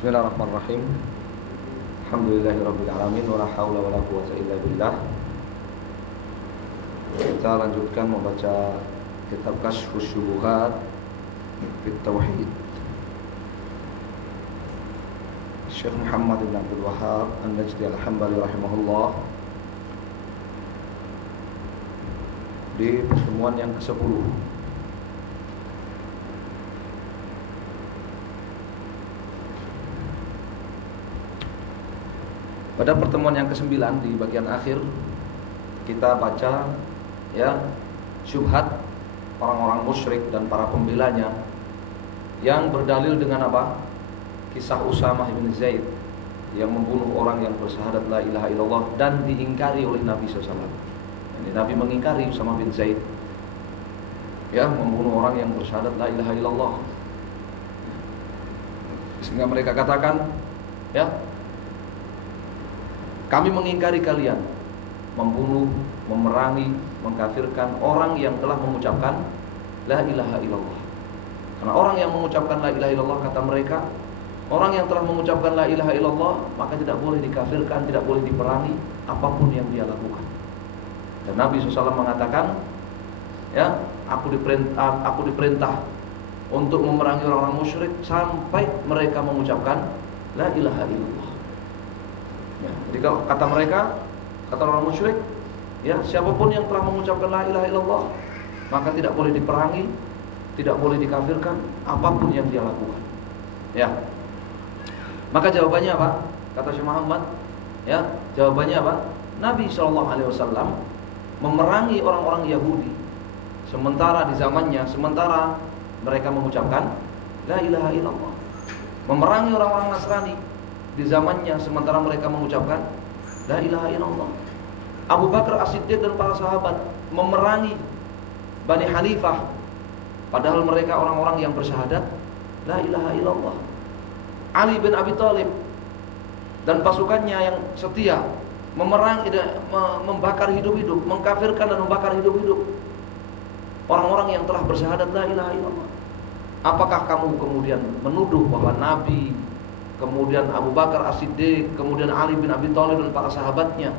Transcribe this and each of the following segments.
Bismillahirrahmanirrahim. Alhamdulillahirabbil alamin wala haula wala quwwata illa billah. Kita lanjutkan membaca kitab Kasyfus Syubuhat fit Tauhid. Syekh Muhammad bin Abdul Wahhab An-Najdi Al-Hambali rahimahullah di pertemuan yang ke-10. Pada pertemuan yang ke-9 di bagian akhir kita baca ya syubhat orang-orang musyrik dan para pembelanya yang berdalil dengan apa? Kisah Usamah bin Zaid yang membunuh orang yang bersyahadat la ilaha illallah dan diingkari oleh Nabi SAW. Jadi Nabi mengingkari Usamah bin Zaid ya membunuh orang yang bersyahadat la ilaha illallah. Sehingga mereka katakan ya, kami mengingkari kalian membunuh, memerangi, mengkafirkan orang yang telah mengucapkan la ilaha illallah. Karena orang yang mengucapkan la ilaha illallah, kata mereka, orang yang telah mengucapkan la ilaha illallah maka tidak boleh dikafirkan, tidak boleh diperangi apapun yang dia lakukan. Dan Nabi SAW mengatakan, ya, aku diperintah untuk memerangi orang-orang musyrik sampai mereka mengucapkan la ilaha illallah. Ya, jadi kalau kata mereka, kata orang musyrik, ya siapapun yang telah mengucapkan la ilaha illallah maka tidak boleh diperangi, tidak boleh dikafirkan apapun yang dia lakukan. Ya. Maka jawabannya apa? Kata Syekh Muhammad, ya, jawabannya apa? Nabi SAW memerangi orang-orang Yahudi sementara di zamannya, sementara mereka mengucapkan la ilaha illallah. Memerangi orang-orang Nasrani di zamannya sementara mereka mengucapkan la ilaha illallah. Abu Bakar As-Siddiq dan para sahabat memerangi Bani Hanifah padahal mereka orang-orang yang bersyahadat la ilaha illallah. Ali bin Abi Thalib dan pasukannya yang setia memerangi, membakar hidup-hidup, mengkafirkan dan membakar hidup-hidup orang-orang yang telah bersyahadat la ilaha illallah. Apakah kamu kemudian menuduh bahwa Nabi, kemudian Abu Bakar As-Siddiq, kemudian Ali bin Abi Thalib dan para sahabatnya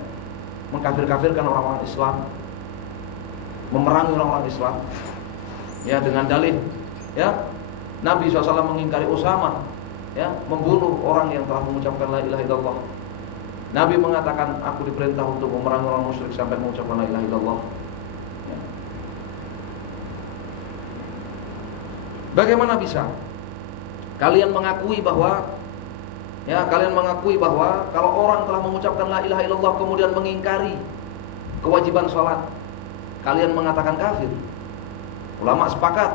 mengkafir-kafirkan orang-orang Islam, memerangi orang-orang Islam, ya dengan dalih, ya Nabi SAW mengingkari Usamah, ya membunuh orang yang telah mengucapkan la ilaha illallah. Nabi mengatakan, aku diperintah untuk memerangi orang musyrik sampai mengucapkan la ilaha illallah. Ya. Bagaimana bisa kalian mengakui bahwa, ya, kalian mengakui bahwa kalau orang telah mengucapkan la ilaha illallah kemudian mengingkari kewajiban sholat, kalian mengatakan kafir? Ulama sepakat,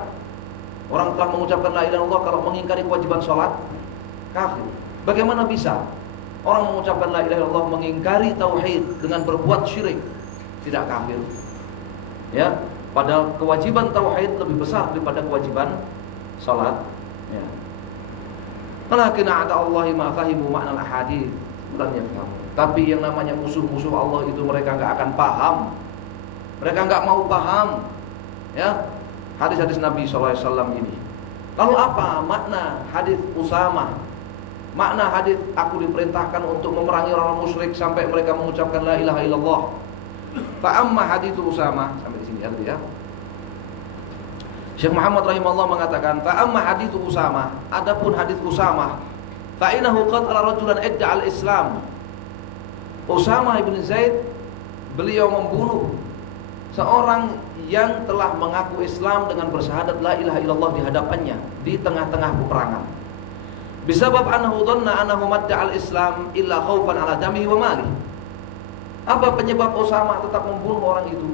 orang telah mengucapkan la ilaha illallah kalau mengingkari kewajiban sholat, kafir. Bagaimana bisa orang mengucapkan la ilaha illallah mengingkari tauhid dengan berbuat syirik, tidak kafir? Ya, padahal kewajiban tauhid lebih besar daripada kewajiban sholat. Ya. Walakin a'da Allahi ma fahimu ma'nal ahadits lan yafhamu. Tapi yang namanya musuh-musuh Allah itu mereka enggak akan paham. Mereka enggak mau paham, ya, hadis-hadis Nabi SAW ini. Lalu apa makna hadis Usamah? Makna hadis aku diperintahkan untuk memerangi orang musyrik sampai mereka mengucapkan la ilaha illallah. Fa amma hadits Usamah, sampai di sini ya. Syekh Muhammad rahimahullah mengatakan, fa amma hadits Usamah, adapun hadits Usamah, fa innahu qatala rajulan idda'a al-Islam. Usamah bin Zaid, beliau membunuh seorang yang telah mengaku Islam dengan bersyahadat la ilaha illallah di hadapannya di tengah-tengah peperangan. Bisabab annahu dhanna annahu madda'a al-Islam illa khaufan ala damihi wa malihi. Apa penyebab Usamah tetap membunuh orang itu?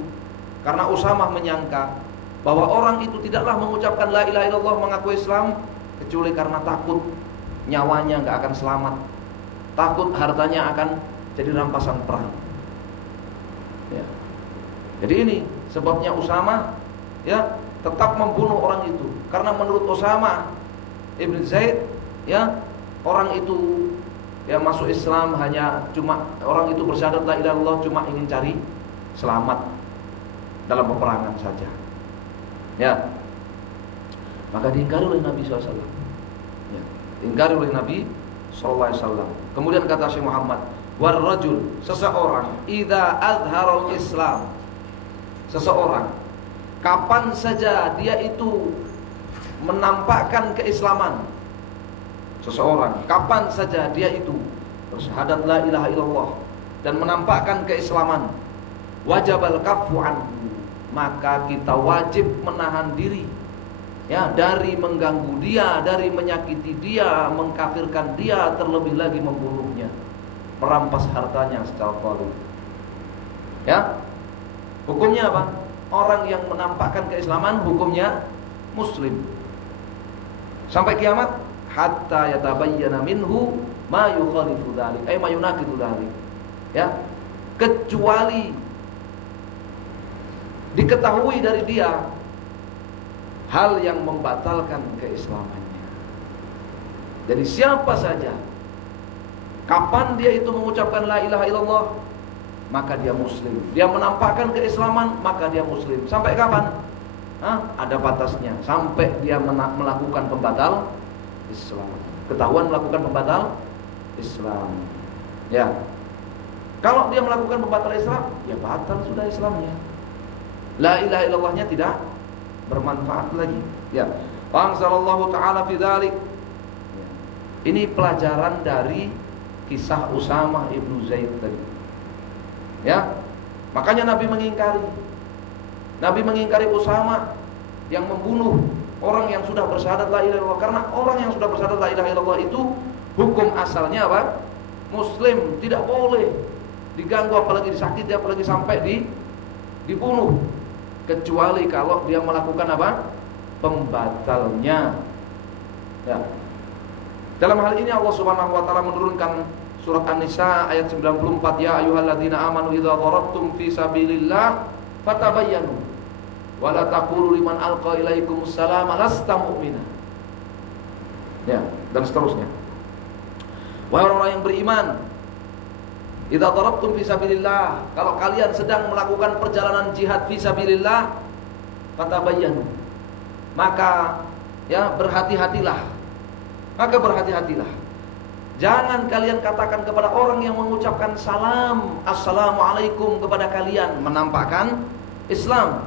Karena Usamah menyangka bahwa orang itu tidaklah mengucapkan la ilaha illallah, mengaku Islam, kecuali karena takut nyawanya nggak akan selamat, takut hartanya akan jadi rampasan perang. Ya. Jadi ini sebabnya Usamah ya tetap membunuh orang itu, karena menurut Usamah ibn Zaid ya orang itu ya masuk Islam hanya cuma orang itu bersyahadat la ilaha illallah cuma ingin cari selamat dalam peperangan saja. Ya. Maka diingkari oleh Nabi SAW. Ya. Diingkari oleh Nabi SAW. Kemudian kata Syekh Muhammad, war rajul, seseorang idza azharul Islam, seseorang kapan saja dia itu menampakkan keislaman, seseorang kapan saja dia itu bersyahadat la ilaha illallah dan menampakkan keislaman, wajibal kaffu anhu, maka kita wajib menahan diri ya dari mengganggu dia, dari menyakiti dia, mengkafirkan dia, terlebih lagi membunuhnya, merampas hartanya secara zalim. Ya. Hukumnya apa? Orang yang menampakkan keislaman hukumnya muslim sampai kiamat, hatta yatabayyana minhu ma yukhalifu dzalik, ma yunaqidu dzalik. Ya. Kecuali diketahui dari dia hal yang membatalkan keislamannya. Jadi siapa saja kapan dia itu mengucapkan la ilaha illallah, maka dia muslim. Dia menampakkan keislaman, maka dia muslim. Sampai kapan? Ada batasnya. Sampai dia melakukan pembatal Islam. Ketahuan melakukan pembatal Islam. Ya. Kalau dia melakukan pembatal Islam, ya batal sudah Islamnya. La ilaha illallahnya tidak bermanfaat lagi. Ya. Fa'anzalallahu ta'ala fi dzalik. Ya. Ini pelajaran dari kisah Usamah ibnu Zaid tadi. Ya. Makanya Nabi mengingkari. Nabi mengingkari Usamah yang membunuh orang yang sudah bersyahadat la ilaha illallah, karena orang yang sudah bersyahadat la ilaha illallah itu hukum asalnya apa? Muslim, tidak boleh diganggu, apalagi disakiti, apalagi sampai dibunuh, kecuali kalau dia melakukan apa? Pembatalnya. Ya. Dalam hal ini Allah Subhanahu wa taala menurunkan surat An-Nisa ayat 94, ya ayyuhalladzina amanu idza darabtum fi sabilillah fatabayyanu wa la taqulu liman alqa ilaikumus salama lasta mu'mina. Ya, dan seterusnya. Wahai orang yang beriman, idza darabtum fi sabilillah, kalau kalian sedang melakukan perjalanan jihad fi sabilillah, fatabayyanu, maka ya berhati-hatilah. Maka berhati-hatilah. Jangan kalian katakan kepada orang yang mengucapkan salam, assalamualaikum kepada kalian, menampakkan Islam.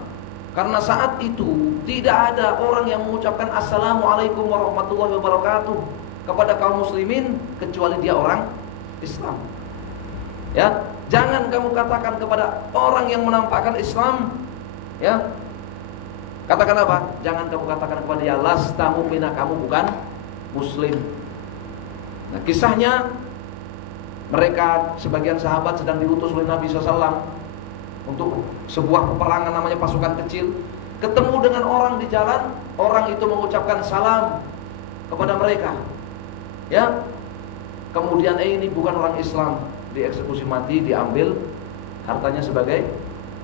Karena saat itu tidak ada orang yang mengucapkan assalamualaikum warahmatullahi wabarakatuh kepada kaum muslimin kecuali dia orang Islam. Ya, jangan kamu katakan kepada orang yang menampakkan Islam, ya. Katakan apa? Jangan kamu katakan kepada dia lasta mu'mina, kamu bukan muslim. Nah, kisahnya mereka sebagian sahabat sedang diutus oleh Nabi SAW untuk sebuah peperangan namanya pasukan kecil. Ketemu dengan orang di jalan, orang itu mengucapkan salam kepada mereka. Ya. Kemudian ini bukan orang Islam, dieksekusi mati, diambil hartanya sebagai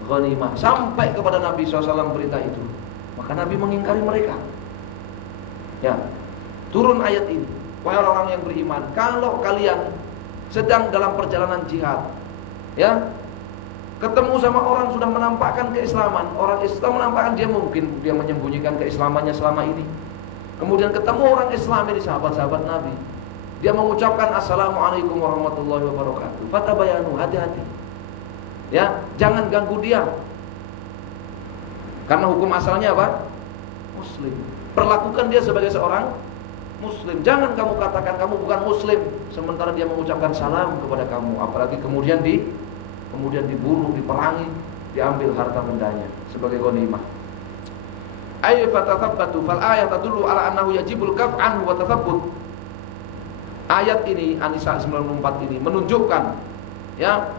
ghanimah. Sampai kepada Nabi SAW berita itu. Maka Nabi mengingkari mereka. Ya. Turun ayat ini, wahai orang yang beriman, kalau kalian sedang dalam perjalanan jihad, ya, ketemu sama orang sudah menampakkan keislaman, orang Islam menampakkan, dia mungkin dia menyembunyikan keislamannya selama ini. Kemudian ketemu orang Islam ini, sahabat-sahabat Nabi, dia mengucapkan assalamualaikum warahmatullahi wabarakatuh. Fatabayanu, hati-hati. Ya, jangan ganggu dia. Karena hukum asalnya apa? muslim. Perlakukan dia sebagai seorang muslim. Jangan kamu katakan kamu bukan muslim sementara dia mengucapkan salam kepada kamu, apalagi kemudian dibunuh, diperangi, diambil harta bendanya sebagai ghanimah. Ay fatathabbatu fal ayat tadullu ala annahu yajibul kaf anhu wa tathabbut. Ayat ini An-Nisa 94 ini menunjukkan ya,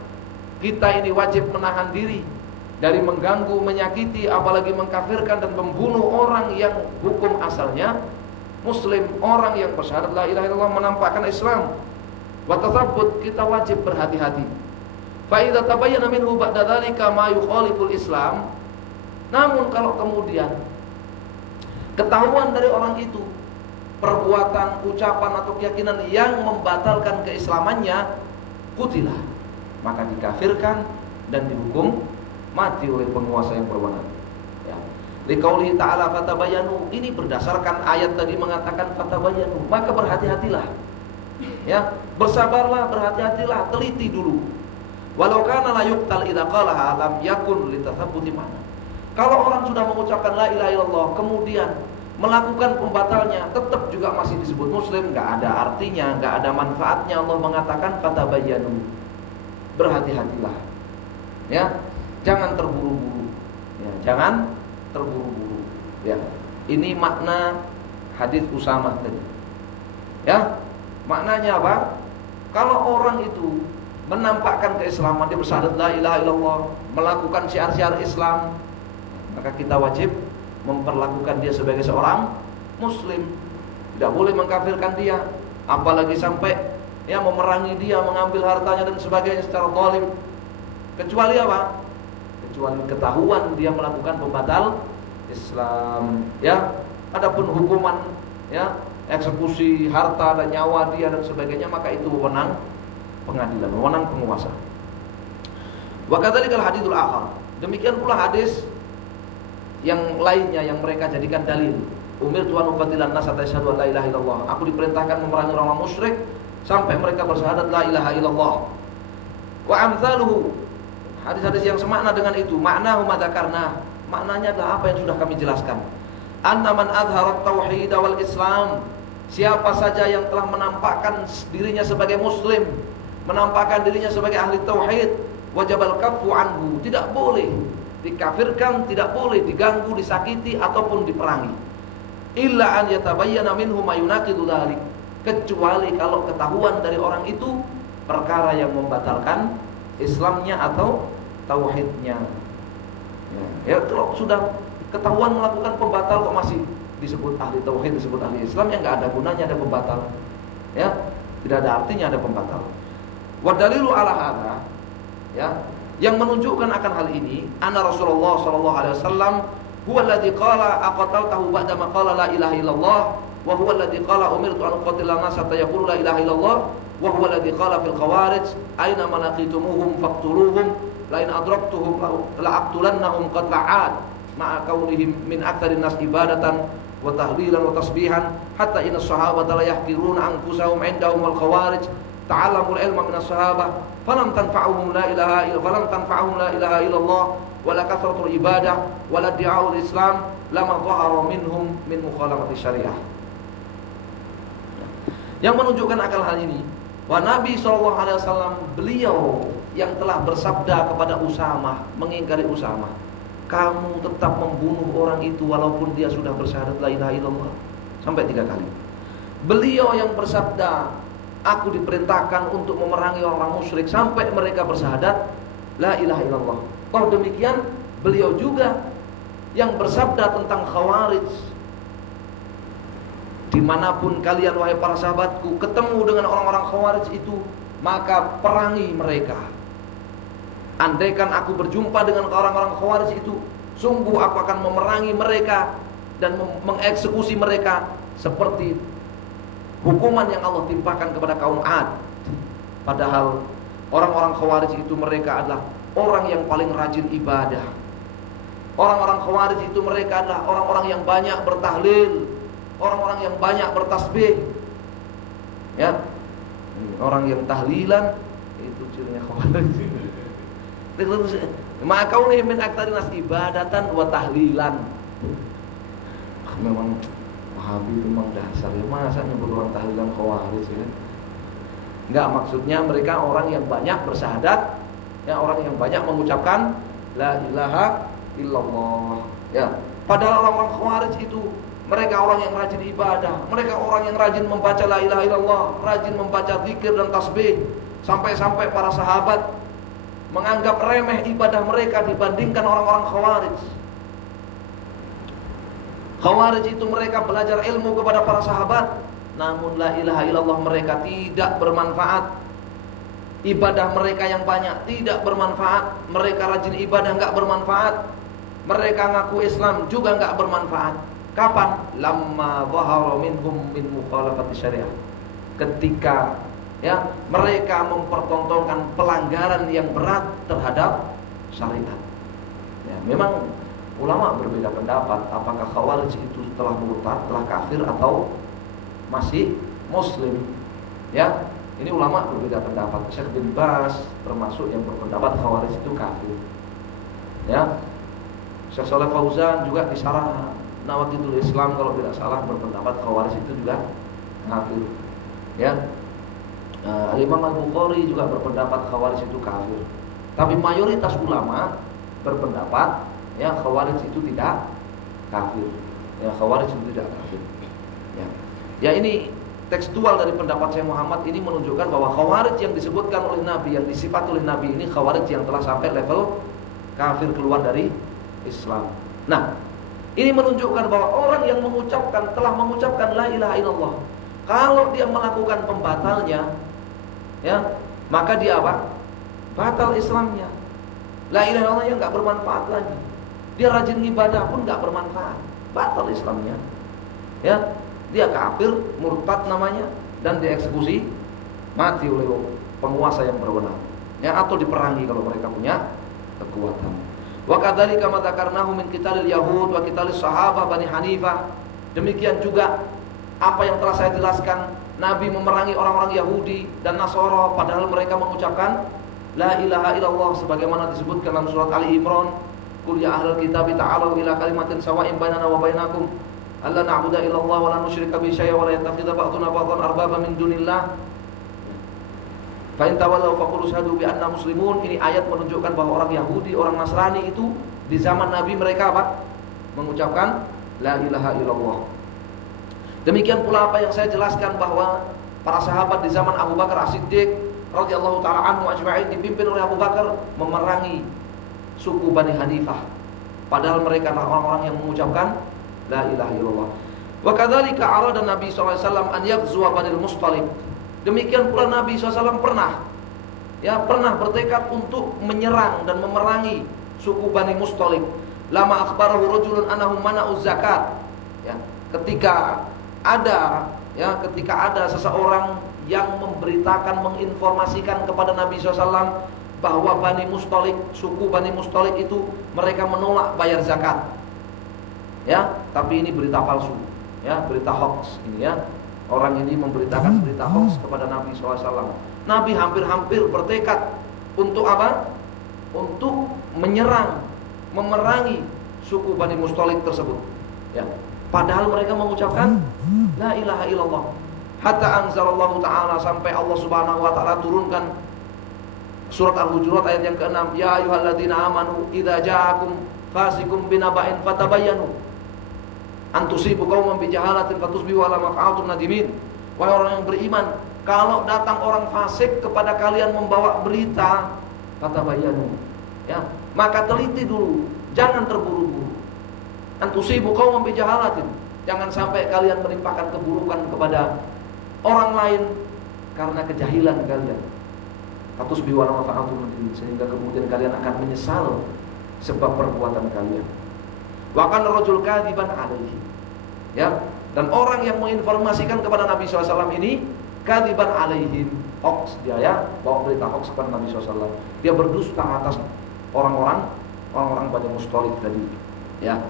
kita ini wajib menahan diri dari mengganggu, menyakiti, apalagi mengkafirkan dan membunuh orang yang hukum asalnya muslim, orang yang bersyahadat la ilaha illallah, menampakkan Islam. Wa tatsabbut, kita wajib berhati-hati. Fa idza tabayyana minhu ba'da dzalika ma yukhaliful Islam. Namun kalau kemudian ketahuan dari orang itu perbuatan, ucapan atau keyakinan yang membatalkan keislamannya, kutilah, maka dikafirkan dan dihukum mati oleh penguasa yang berwenang. Ya. Liqaulihi ta'ala fatabayanu, ini berdasarkan ayat tadi mengatakan fatabayanu, maka berhati-hatilah. Ya, bersabarlah, berhati-hatilah, teliti dulu. Walau kana la yuqtal idza qalaha lam yakun litathabbuti mana. Kalau orang sudah mengucapkan la ilaha illallah kemudian melakukan pembatalnya, tetap juga masih disebut muslim, enggak ada artinya, enggak ada manfaatnya. Allah mengatakan fatabayyanu, berhati-hatilah. Ya, jangan terburu-buru. Ya, jangan terburu-buru. Ya, ini makna hadis Usamah tadi. Ya, maknanya apa? Kalau orang itu menampakkan keislaman, dia bersyahadat la ilaha illallah, melakukan syiar-syiar Islam, maka kita wajib memperlakukan dia sebagai seorang muslim. Tidak boleh mengkafirkan dia, apalagi sampai ya memerangi dia, mengambil hartanya dan sebagainya secara zalim. Kecuali apa? Kecuali ketahuan dia melakukan pembatal Islam. Ya, adapun hukuman ya eksekusi harta dan nyawa dia dan sebagainya, maka itu wewenang pengadilan, wewenang penguasa. Wa kadzalikal hadithul akhar. Demikian pula hadis yang lainnya yang mereka jadikan dalil. Umirtu an uqatilan nas hatta yashhadu an la ilaha illallah. Aku diperintahkan memerangi orang musyrik sampai mereka bersyahadat la ilaha illallah. Wa amsaluhu. Hadis-hadis yang semakna dengan itu, maknahu madzakarna. Maknanya adalah apa yang sudah kami jelaskan. Anna man azhara tauhid wal Islam. Siapa saja yang telah menampakkan dirinya sebagai muslim, menampakkan dirinya sebagai ahli tauhid, wajibal kaffu anhu, tidak boleh dikafirkan, tidak boleh diganggu, disakiti ataupun diperangi. Illa an yatabayyana minhu ma yunaqidu dzalik, kecuali kalau ketahuan dari orang itu perkara yang membatalkan Islamnya atau tauhidnya. Ya, kalau sudah ketahuan melakukan pembatal kok masih disebut ahli tauhid, disebut ahli Islam, yang enggak ada gunanya ada pembatal. Ya, tidak ada artinya ada pembatal. Wa dalilu ala hadza, ya, yang menunjukkan akan hal ini, anna Rasulullah sallallahu alaihi wasallam huwa alladzi qala aqataltahu ba'da ma qala la ilaha illallah wa huwa alladzi qala umirtu an uqatila an-nas hatta yaqulu la ilaha illallah wa huwa alladzi qala fil khawarij aina ma laqitumuhum faqtuluhum la in adraktuhum la aqtulannahum qatla 'ad ma'a kaunihim min aktsarin nas ibadatan wa tahlilan wa tasbihan hatta inna as-sahabata la yahqiruna anfusahum 'indahum wal khawarij ta'allamul ilma min as-sahabah falam tanfa'uhum la ilaha illallah wala kathratul ibadah wala di'aul Islam lama dhahara minhum min mukhalafati syariah. Yang menunjukkan akal hal ini, wa Nabi SAW beliau yang telah bersabda kepada Usamah, mengingkari Usamah, kamu tetap membunuh orang itu walaupun dia sudah bersyahadat la ilaha illallah, sampai 3 kali. Beliau yang bersabda, aku diperintahkan untuk memerangi orang musyrik sampai mereka bersyahadat la ilaha illallah. Kalau demikian, beliau juga yang bersabda tentang khawarij, dimanapun kalian wahai para sahabatku ketemu dengan orang-orang khawarij itu, maka perangi mereka. Andaikan aku berjumpa dengan orang-orang khawarij itu, sungguh aku akan memerangi mereka dan mengeksekusi mereka seperti hukuman yang Allah timpakan kepada kaum 'Ad. Padahal orang-orang khawarij itu mereka adalah orang yang paling rajin ibadah. Orang-orang khawarij itu mereka adalah orang-orang yang banyak bertahlil, orang-orang yang banyak bertasbih. Ya. Orang yang tahlilan itu cirinya khawarij. Maka kaunihim min aktsarin nas ibadatan wa tahlilan. memang Wahabi itu memang dasar ya, masa nyebut orang tahlilan Khawarij ya. Enggak, maksudnya mereka orang yang banyak bersyahadat, ya, orang yang banyak mengucapkan la ilaha illallah ya. Padahal orang-orang Khawarij itu mereka orang yang rajin ibadah, mereka orang yang rajin membaca la ilaha illallah, rajin membaca zikir dan tasbih, sampai-sampai para sahabat menganggap remeh ibadah mereka dibandingkan orang-orang Khawarij. Khawarij itu mereka belajar ilmu kepada para sahabat, namun la ilaha illallah mereka tidak bermanfaat. Ibadah mereka yang banyak tidak bermanfaat. Mereka rajin ibadah enggak bermanfaat. Mereka ngaku Islam juga enggak bermanfaat. Kapan? Lamma dhahara minhum min mukhalafati syariah. Ketika ya mereka mempertontonkan pelanggaran yang berat terhadap syariat. Ya, memang ulama berbeda pendapat apakah Khawarij itu telah murtad, telah kafir atau masih muslim. Ya, ini ulama berbeda pendapat. Syekh bin Baz termasuk yang berpendapat Khawarij itu kafir. Ya. Syekh Shalih Fauzan juga di Syarah Nawaqidul Islam kalau tidak salah berpendapat Khawarij itu juga kafir. Ya. Imam Al-Bukhari juga berpendapat Khawarij itu kafir. Tapi mayoritas ulama berpendapat ya Khawarij itu tidak kafir. Ya, Khawarij itu tidak kafir. Ya. Ya, ini tekstual dari pendapat Syekh Muhammad ini menunjukkan bahwa Khawarij yang disebutkan oleh Nabi, yang disifat oleh Nabi ini Khawarij yang telah sampai level kafir, keluar dari Islam. Nah, ini menunjukkan bahwa orang yang telah mengucapkan la ilaha illallah, kalau dia melakukan pembatalnya, ya, maka dia apa? Batal Islamnya. La ilaha illallah yang enggak bermanfaat lagi. Dia rajin ibadah pun enggak bermanfaat. Batal Islamnya. Ya, dia kafir, murtad namanya, dan dieksekusi mati oleh penguasa yang berwenang. Ya, atau diperangi kalau mereka punya kekuatan. Wa kadzalika ma dzakarnahu min qitalil yahud wa qitalis sahabah Bani Hanifah. Demikian juga apa yang telah saya jelaskan, Nabi memerangi orang-orang Yahudi dan Nasara padahal mereka mengucapkan la ilaha illallah sebagaimana disebutkan dalam surat Ali Imran, qul ya ahlal kitab ta'alu ila kalimatin sawa'in bainana wa bainakum alla na'budu illallah wa la nusyrika bihi syai'an wa la yattakhidha ba'duna ba'dhan arbaba min dunillah fa in tawallaw faqulu syahadu bi anna muslimun. Ini ayat menunjukkan bahwa orang Yahudi, orang Nasrani itu di zaman Nabi mereka apa? Mengucapkan la ilaha illallah. Demikian pula apa yang saya jelaskan bahwa para sahabat di zaman Abu Bakar As-Siddiq radhiyallahu taala anhu ajma'in dipimpin oleh Abu Bakar memerangi suku Bani Hanifah padahal mereka adalah orang-orang yang mengucapkan la ilaha illallah. Wa kadzalika arada Nabi sallallahu alaihi wasallam an yaghzuwa Banil Mustaliq. Demikian pula Nabi SAW pernah bertekad untuk menyerang dan memerangi suku Bani Mustaliq. Lama akhbarahu rajulun anahum mana'uz zakat. Ya, ketika ada seseorang yang memberitakan, menginformasikan kepada Nabi SAW bahwa Bani Mustaliq, suku Bani Mustaliq itu mereka menolak bayar zakat. Ya, tapi ini berita palsu, ya, berita hoax ini ya. Orang ini memberitakan berita hoax kepada Nabi SAW. Nabi hampir-hampir bertekad untuk apa? Untuk menyerang, memerangi suku Bani Mustaliq tersebut. Ya, padahal mereka mengucapkan la ilaha illallah. Hatta anzalallahu ta'ala, sampai Allah Subhanahu wa ta'ala turunkan surat Al-Hujurat ayat yang ke-6, ya ayyuhalladzina amanu idza ja'akum fasiqun binaba'in fatabayyanu an tusibu qauman bijahalatin fatusbihu ala ma fa'altum nadimin. Wahai orang yang beriman, kalau datang orang fasik kepada kalian membawa berita, fatabayyanu, ya, maka teliti dulu, jangan terburu-buru. An tusibu qauman bijahalatin, jangan sampai kalian menimpakan keburukan kepada orang lain karena kejahilan kalian. Fatusbihu ala ma fa'altum nadimin, sehingga kemudian kalian akan menyesal sebab perbuatan kalian. Wa kana rajul kadiban alaihi. Ya, dan orang yang menginformasikan kepada Nabi SAW ini kadiban alaihim, hoax dia, ya, bawa berita hoax kepada Nabi SAW. Dia berdusta atas orang-orang Bani Mustaliq tadi. Ya.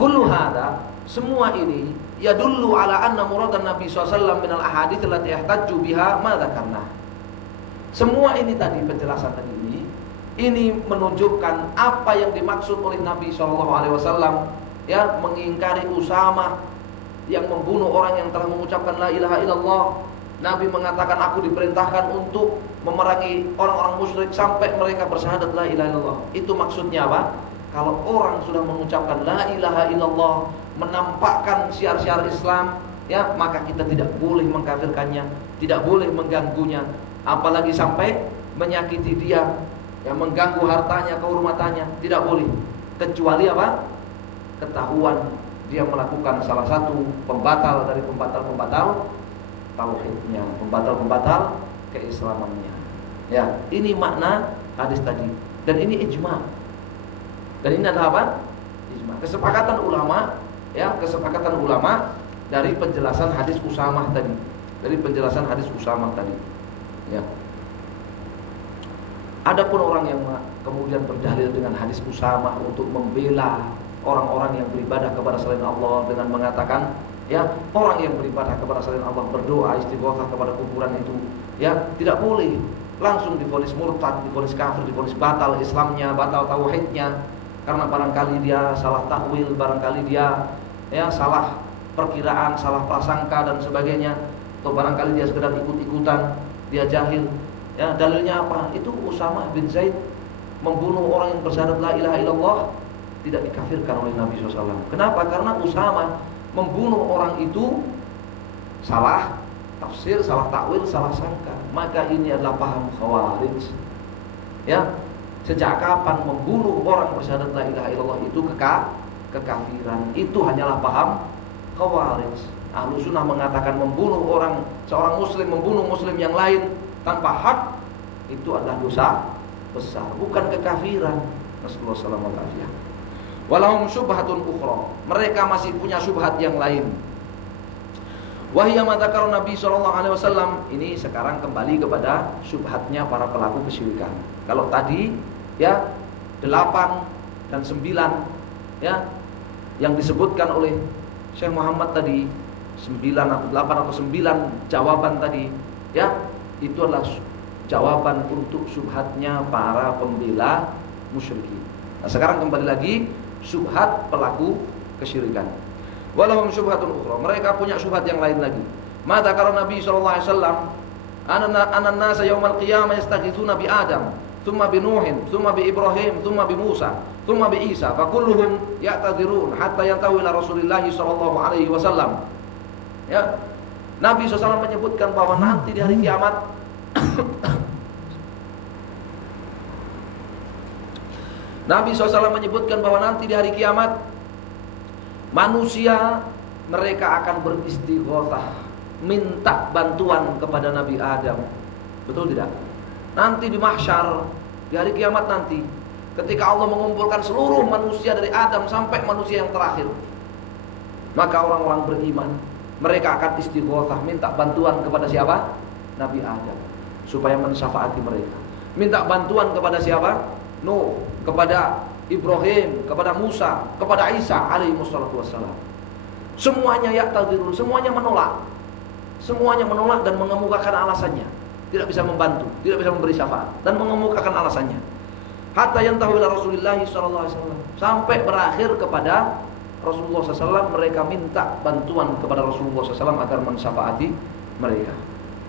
Kullu hadza, semua ini yadullu ala anna muradan Nabi SAW minal ahadits allati ihtajju biha ma dzakarna. Semua ini tadi, penjelasan tadi ini menunjukkan apa yang dimaksud oleh Nabi SAW ya mengingkari Usamah yang membunuh orang yang telah mengucapkan la ilaha illallah. Nabi mengatakan aku diperintahkan untuk memerangi orang-orang musyrik sampai mereka bersyahadat la ilaha illallah. Itu maksudnya apa? Kalau orang sudah mengucapkan la ilaha illallah, menampakkan syiar-syiar Islam, ya maka kita tidak boleh mengkafirkannya, tidak boleh mengganggunya, apalagi sampai menyakiti dia, yang mengganggu hartanya, kehormatannya, tidak boleh. Kecuali apa? Ketahuan dia melakukan salah satu pembatal dari pembatal-pembatal tauhidnya, pembatal-pembatal keislamannya. Ya, ini makna hadis tadi. Dan ini ijma. Dan ini adalah apa? Ijma. Kesepakatan ulama, ya, kesepakatan ulama dari penjelasan hadis Usamah tadi. Dari penjelasan hadis Usamah tadi. Ya. Adapun orang yang kemudian berdalil dengan hadis Usamah untuk membela orang-orang yang beribadah kepada selain Allah dengan mengatakan, ya, orang yang beribadah kepada selain Allah, berdoa istighotsah kepada kuburan itu, ya, tidak boleh langsung divonis murtad, divonis kafir, divonis batal Islamnya, batal tauhidnya, karena barangkali dia salah takwil, barangkali dia, ya, salah perkiraan, salah prasangka dan sebagainya, atau barangkali dia sekedar ikut-ikutan, dia jahil. Ya, dalilnya apa? Itu Usamah bin Zaid membunuh orang yang bersyahadat la ilaha illallah, tidak dikafirkan oleh Nabi SAW. Kenapa? Karena Usamah membunuh orang itu salah tafsir, salah takwil, salah sangka. Maka ini adalah paham Khawarij. Ya, sejak kapan membunuh orang bersyahadat la ilaha illallah itu kekafiran? Itu hanyalah paham Khawarij. Ahlus Sunnah mengatakan membunuh orang, seorang muslim membunuh muslim yang lain tanpa hak, itu adalah dosa besar, bukan kekafiran. Rasulullah SAW. Walahum syubhatun ukhra, mereka masih punya syubhat yang lain. Wahya madzakar Nabi SAW. Ini sekarang kembali kepada syubhatnya para pelaku kesyirikan. Kalau tadi, ya, 8 dan 9, ya, yang disebutkan oleh Syekh Muhammad tadi, 9 atau 8 atau 9 jawaban tadi, ya, itu adalah jawaban untuk syubhatnya para pembela musyrikin. Nah, sekarang kembali lagi syubhat pelaku kesyirikan. Walahum syubhatun ukhra, mereka punya syubhat yang lain lagi. Mata kalau Nabi sallallahu alaihi wasallam, anan nasa yaumal qiyamah yastaghithuna bi Adam, thumma bi Nuhin, thumma bi Ibrahim, thumma bi Musa, thumma bi Isa, fa kulluhum ya'tadzirun hatta yantahu ila Rasulillah sallallahu alaihi wasallam. Ya. Nabi SAW menyebutkan bahwa nanti di hari kiamat Nabi SAW menyebutkan bahwa nanti di hari kiamat manusia mereka akan beristighotsah, minta bantuan kepada Nabi Adam. Betul tidak? Nanti di mahsyar, di hari kiamat nanti, ketika Allah mengumpulkan seluruh manusia dari Adam sampai manusia yang terakhir, maka orang-orang beriman mereka akan istighotsah, minta bantuan kepada siapa? Nabi Adam, supaya mensyafaati mereka. Minta bantuan kepada siapa? Nuh, kepada Ibrahim, kepada Musa, kepada Isa alaihi wassalatu wassalam. Semuanya ya'tadzirun, semuanya menolak. Semuanya menolak dan mengemukakan alasannya. Tidak bisa membantu, tidak bisa memberi syafaat, dan mengemukakan alasannya. Hatta yantahu ila Rasulillah sallallahu alaihi wasallam, sampai berakhir kepada Rasulullah SAW, mereka minta bantuan kepada Rasulullah SAW agar mensyafaati mereka.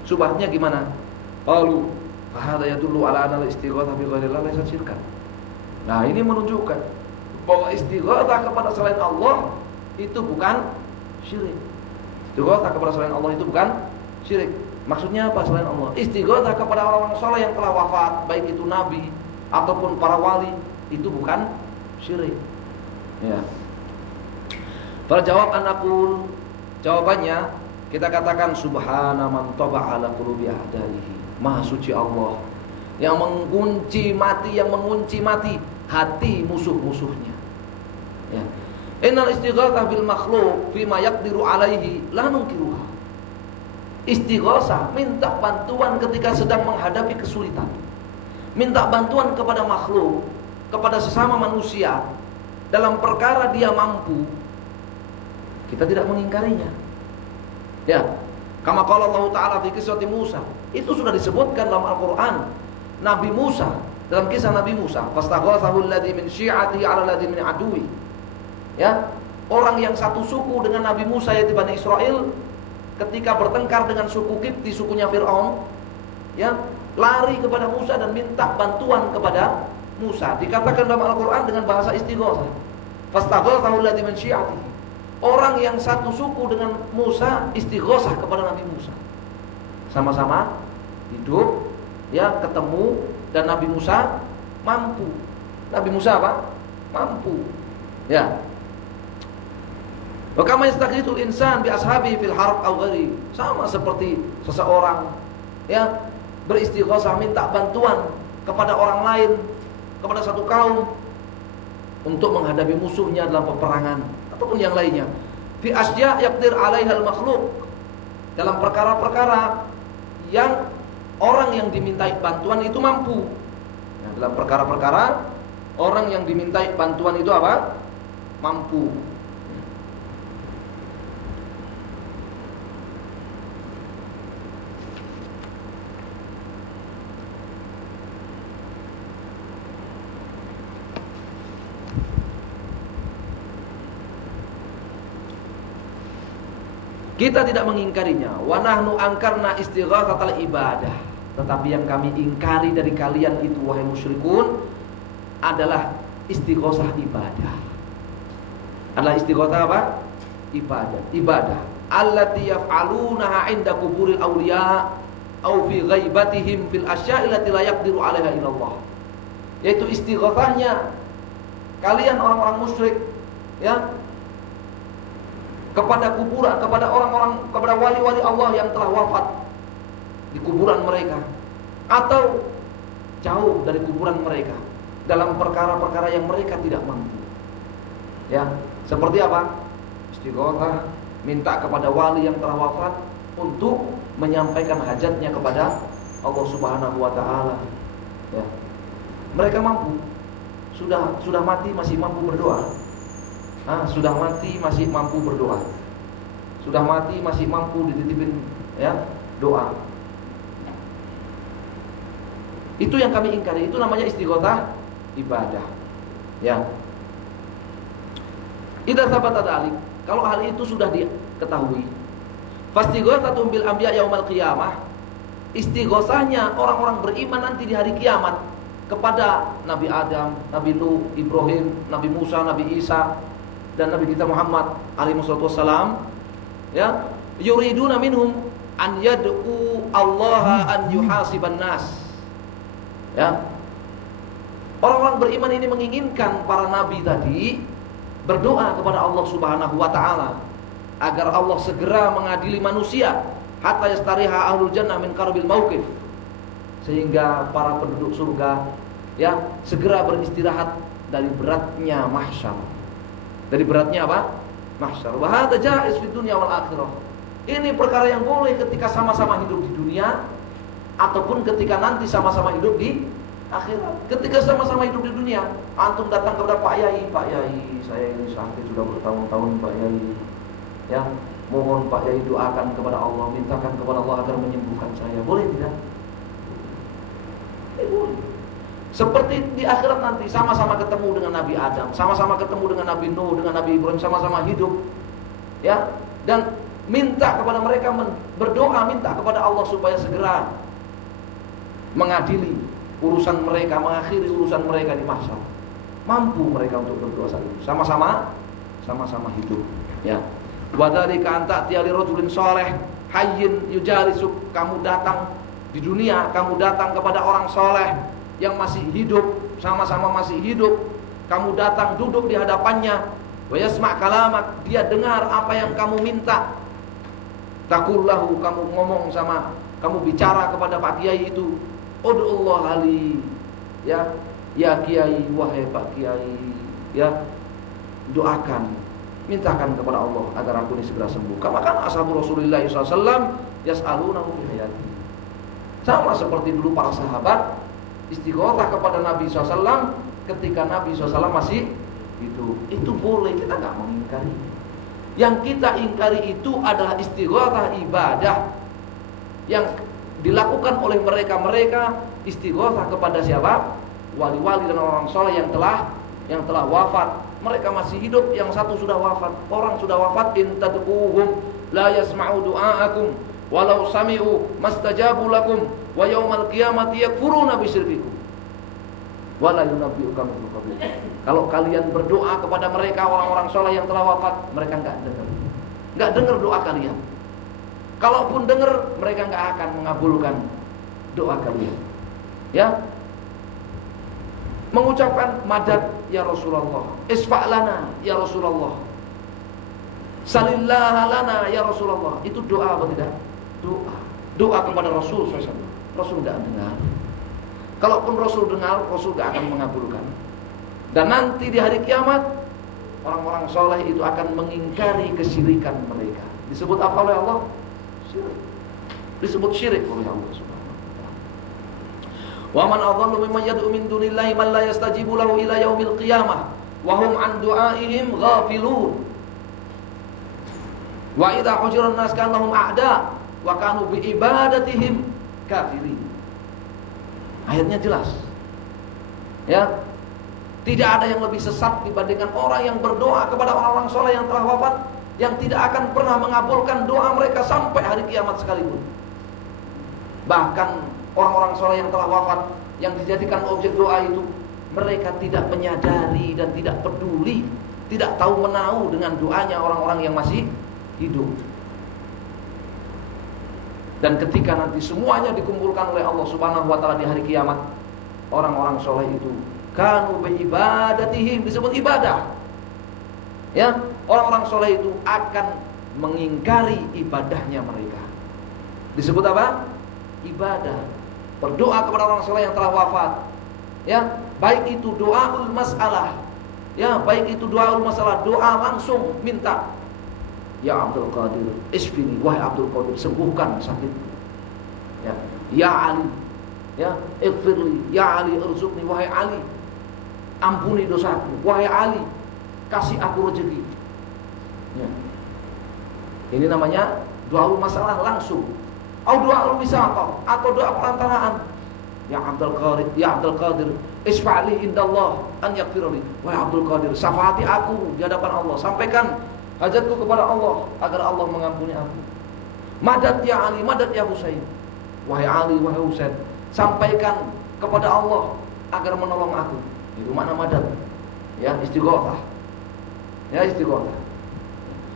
Subhatnya gimana? Qalu fa hadza yadullu ala anna al-istighatsah bi ghairillah laysa syirkan. Nah, ini menunjukkan bahwa istighatsah kepada selain Allah itu bukan syirik. Istighatsah kepada selain Allah itu bukan syirik. Maksudnya apa selain Allah? Istighatsah kepada orang-orang saleh yang telah wafat, baik itu nabi ataupun para wali, itu bukan syirik. Ya. Terjawab anakul, jawabannya kita katakan subhana man taba ala qulubi a'daihi. Maha suci Allah yang mengunci mati hati musuh-musuhnya. Ya. Innal istighatsah bil makhluq fima yaqdiru alaihi la nunkiruha. Istighatsah, minta bantuan ketika sedang menghadapi kesulitan. Minta bantuan kepada makhluk, kepada sesama manusia dalam perkara dia mampu, kita tidak mengingkarinya. Ya, kama qala Allah Ta'ala fi kisah Musa, itu sudah disebutkan dalam Al-Qur'an. Nabi Musa, dalam kisah Nabi Musa, fastaghathahu alladhi min syi'atihi 'ala alladhi min aduwi. Ya, orang yang satu suku dengan Nabi Musa yaitu Bani Israel, ketika bertengkar dengan suku Kipti, sukunya Fir'aun, ya, lari kepada Musa dan minta bantuan kepada Musa. Dikatakan dalam Al-Quran dengan bahasa istighosah, fastaghathahu alladzi min syi'atihi. Orang yang satu suku dengan Musa istighosah kepada Nabi Musa. Sama-sama hidup, ya, ketemu, dan Nabi Musa mampu. Nabi Musa apa? Mampu. Ya. Wa kama yastaghithul insan bi ashabihi fil harb aw ghairi. Sama seperti seseorang, ya, beristighosah minta bantuan kepada orang lain, kepada satu kaum untuk menghadapi musuhnya dalam peperangan ataupun yang lainnya. Fi asya yaqdir 'alaiha al-makhluq. Dalam perkara-perkara yang orang yang dimintai bantuan itu mampu. Ya, dalam perkara-perkara orang yang dimintai bantuan itu apa? Mampu. Kita tidak mengingkarinya. Wa nahnu angkarna istighatsatal ibadah. Tetapi yang kami ingkari dari kalian itu, wahai musyrikun, adalah istighosah ibadah. Adalah istighosah apa? Ibadah. Ibadah. Allati yaf'alunaha 'inda kuburil awliya au fi ghaibatihim fil asya'i allati la yaqdiru 'alaiha illallah. Yaitu istighosahnya kalian orang-orang musyrik, ya, kepada kuburan, kepada orang-orang, kepada wali-wali Allah yang telah wafat di kuburan mereka, atau jauh dari kuburan mereka dalam perkara-perkara yang mereka tidak mampu. Ya, seperti apa? Istighosah, minta kepada wali yang telah wafat untuk menyampaikan hajatnya kepada Allah Subhanahu wa taala. Ya. Mereka mampu. Sudah mati masih mampu berdoa. Sudah mati masih mampu berdoa. Sudah mati masih mampu dititipin, ya, doa. Itu yang kami ingkari. Itu namanya istighosah ibadah. Ya. Idza sabata dzalik, kalau hal itu sudah diketahui, fastighosatum bil anbiya yaumal qiyamah, istighosahnya orang-orang beriman nanti di hari kiamat kepada Nabi Adam, Nabi Nuh, Ibrahim, Nabi Musa, Nabi Isa, dan Nabi kita Muhammad alaihi wassalam, ya, yuriduna minhum an yad'u Allah an yuhasiban nas. Ya. Orang-orang beriman ini menginginkan para nabi tadi berdoa kepada Allah Subhanahu wa taala agar Allah segera mengadili manusia hatta yastariha ahlul jannah min qarbil mauqif, sehingga para penduduk surga, ya, segera beristirahat dari beratnya mahsyar. Dari beratnya apa? Mahsyar. Wa hadza jaiz fid dunya wal akhirah. Ini perkara yang boleh ketika sama-sama hidup di dunia ataupun ketika nanti sama-sama hidup di akhirat. Ketika sama-sama hidup di dunia, antum datang kepada Pak Yai, "Pak Yai, saya ini sakit sudah bertahun-tahun, Pak Yai. Ya, mohon Pak Yai doakan kepada Allah, mintakan kepada Allah agar menyembuhkan saya." Boleh tidak? Boleh. Seperti di akhirat nanti sama-sama ketemu dengan Nabi Adam, sama-sama ketemu dengan Nabi Nuh, dengan Nabi Ibrahim, sama-sama hidup, ya, dan minta kepada mereka, berdoa minta kepada Allah supaya segera mengadili urusan mereka, mengakhiri urusan mereka di mahsyar. Mampu mereka untuk berdoa saat itu, sama-sama hidup, ya. Wa dzalika anta tiali rajulin shalih hayyin yujarisuk, kamu datang di dunia, kamu datang kepada orang soleh yang masih hidup, sama-sama masih hidup, kamu datang duduk di hadapannya, wa yasma' kalamak, dia dengar apa yang kamu minta. Taqullahu, kamu ngomong sama, kamu bicara kepada Pak Kiai itu, ud'ullah ali, ya, ya Kiai, wahai Pak Kiai, ya, doakan, mintakan kepada Allah agar aku ini segera sembuh. Kama kan ashabu Rasulullah sallallahu alaihi wasallam yas'alunahu fi hayati. Sama seperti dulu para sahabat istighosah kepada Nabi SAW ketika Nabi SAW masih hidup. Itu boleh, kita nggak mengingkari. Yang kita ingkari itu adalah istighosah ibadah yang dilakukan oleh mereka istighosah kepada siapa? Wali-wali dan orang soleh yang telah wafat mereka masih hidup, yang satu sudah wafat. Orang sudah wafat, in tad'uhum la yasma'u du'aakum walau sami'u mastajabu lakum wa yaumal qiyamati yakfuruna bisyirkikum wa la yunabbi'uka mithlu khabir. Kalau kalian berdoa kepada mereka, orang-orang soleh yang telah wafat, mereka enggak dengar doa kalian. Kalaupun dengar, mereka enggak akan mengabulkan doa kalian. Ya, mengucapkan madad ya Rasulullah, isfa'lana ya Rasulullah, salillah lana ya Rasulullah. Itu doa apa tidak? Doa kepada Rasul SAW. Rasul enggak dengar. Kalaupun Rasul dengar, Rasul enggak akan mengabulkan. Dan nanti di hari kiamat, orang-orang soleh itu akan mengingkari kesyirikan mereka. Disebut apa oleh Allah? Syirik. Disebut syirik oleh Allah Subhanahu wa taala. Wa man adhallu mimman yad'u min dunillahi man la yastajibu lahu ila yaumil qiyamah wa hum an du'aihim ghafilun. Wa idza hujira an-nas kanahum a'da wa kanu bi ibadatihim kafirin. Ayatnya jelas. Ya. Tidak ada yang lebih sesat dibandingkan orang yang berdoa kepada orang-orang soleh yang telah wafat, yang tidak akan pernah mengabulkan doa mereka sampai hari kiamat sekalipun. Bahkan orang-orang soleh yang telah wafat, yang dijadikan objek doa itu, mereka tidak menyadari dan tidak peduli, tidak tahu menahu dengan doanya orang-orang yang masih hidup. Dan ketika nanti semuanya dikumpulkan oleh Allah Subhanahu wa taala di hari kiamat, orang-orang soleh itu kanu biibadatihim, disebut ibadah. Ya, orang-orang soleh itu akan mengingkari ibadahnya mereka. Disebut apa? Ibadah. Berdoa kepada orang soleh yang telah wafat. Ya, baik itu doaul masalah. Ya, baik itu doaul masalah, doa langsung minta. Ya Abdul Qadir, isfini, wahai Abdul Qadir, sembuhkan sakitku. Ya Ali, ya ighfirli, ya Ali irzuqni, wahai Ali, ampuni dosaku, wahai Ali, kasih aku rezeki. Ya. Ini namanya doa masalah langsung. Atau doa wisata, atau doa perantaraan. Ya Abdul Qadir, isfa'li indallah an yaghfirli. Wahai Abdul Qadir, syafaati aku di hadapan Allah, sampaikan hajatku kepada Allah agar Allah mengampuni aku. Madad ya Ali, madad ya Husain. Wahai Ali, wahai Husain, sampaikan kepada Allah agar menolong aku. Itu makna madad. Ya, istighatsah. Ya, istighatsah.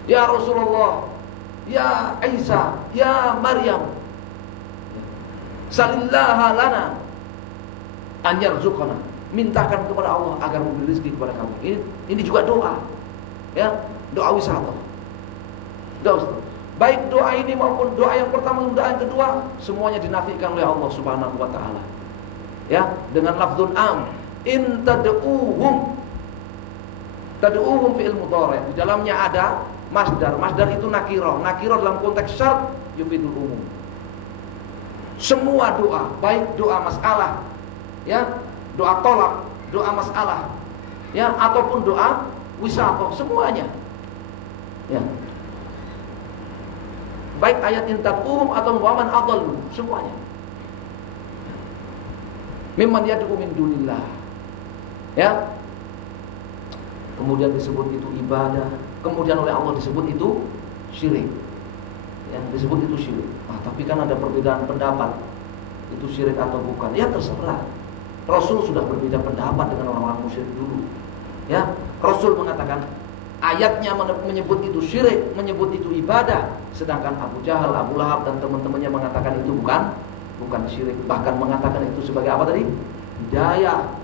Ya Rasulullah, ya Isa, ya Maryam, salillaha lana an yarzuqana. Mintakan kepada Allah agar memberi rezeki kepada kami. Ini juga doa. Ya, doa wisata. Doa. Baik doa ini maupun doa yang pertama dan doa yang kedua, semuanya dinafikan oleh Allah Subhanahu wa taala. Ya, dengan lafzul am. In tad'uhum fi'il mudhari'. Di dalamnya ada masdar. Masdar itu nakirah. Nakirah dalam konteks syart yufidul umum. Semua doa, baik doa masalah, ya, doa tolak, doa masalah, ya, ataupun doa wisata, semuanya. Ya. Baik ayat intaqum atau waman adallu, semuanya. Mimman yad'u min dunillah. Ya. Kemudian disebut itu ibadah, kemudian oleh Allah disebut itu syirik. Ya, disebut itu syirik. Tapi kan ada perbedaan pendapat. Itu syirik atau bukan? Ya terserah. Rasul sudah berbeda pendapat dengan orang-orang musyrik dulu. Ya, Rasul mengatakan ayatnya menyebut itu syirik, menyebut itu ibadah, sedangkan Abu Jahal, Abu Lahab dan teman-temannya mengatakan itu bukan syirik, bahkan mengatakan itu sebagai apa tadi? Hidayah.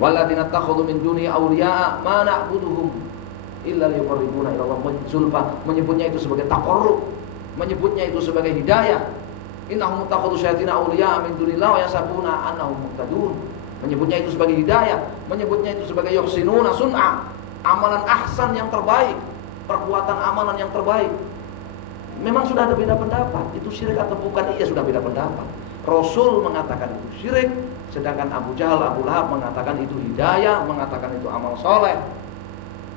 Walladzina takhudhu min duni awliya'a ma na'buduhum illa liyuqarribuna ila Allah zulfa, menyebutnya itu sebagai taqarrub, menyebutnya itu sebagai hidayah. Innahum takhudhu syayatina awliya'a min dunillah wa yasabuna annahum muhtadun, menyebutnya itu sebagai hidayah, menyebutnya itu sebagai yuhsinuna sun'a, amalan ahsan yang terbaik, perbuatan amalan yang terbaik. Memang sudah ada beda pendapat, itu syirik atau bukan? Iya, sudah beda pendapat. Rasul mengatakan itu syirik, sedangkan Abu Jahal, Abu Lahab mengatakan itu hidayah, mengatakan itu amal soleh,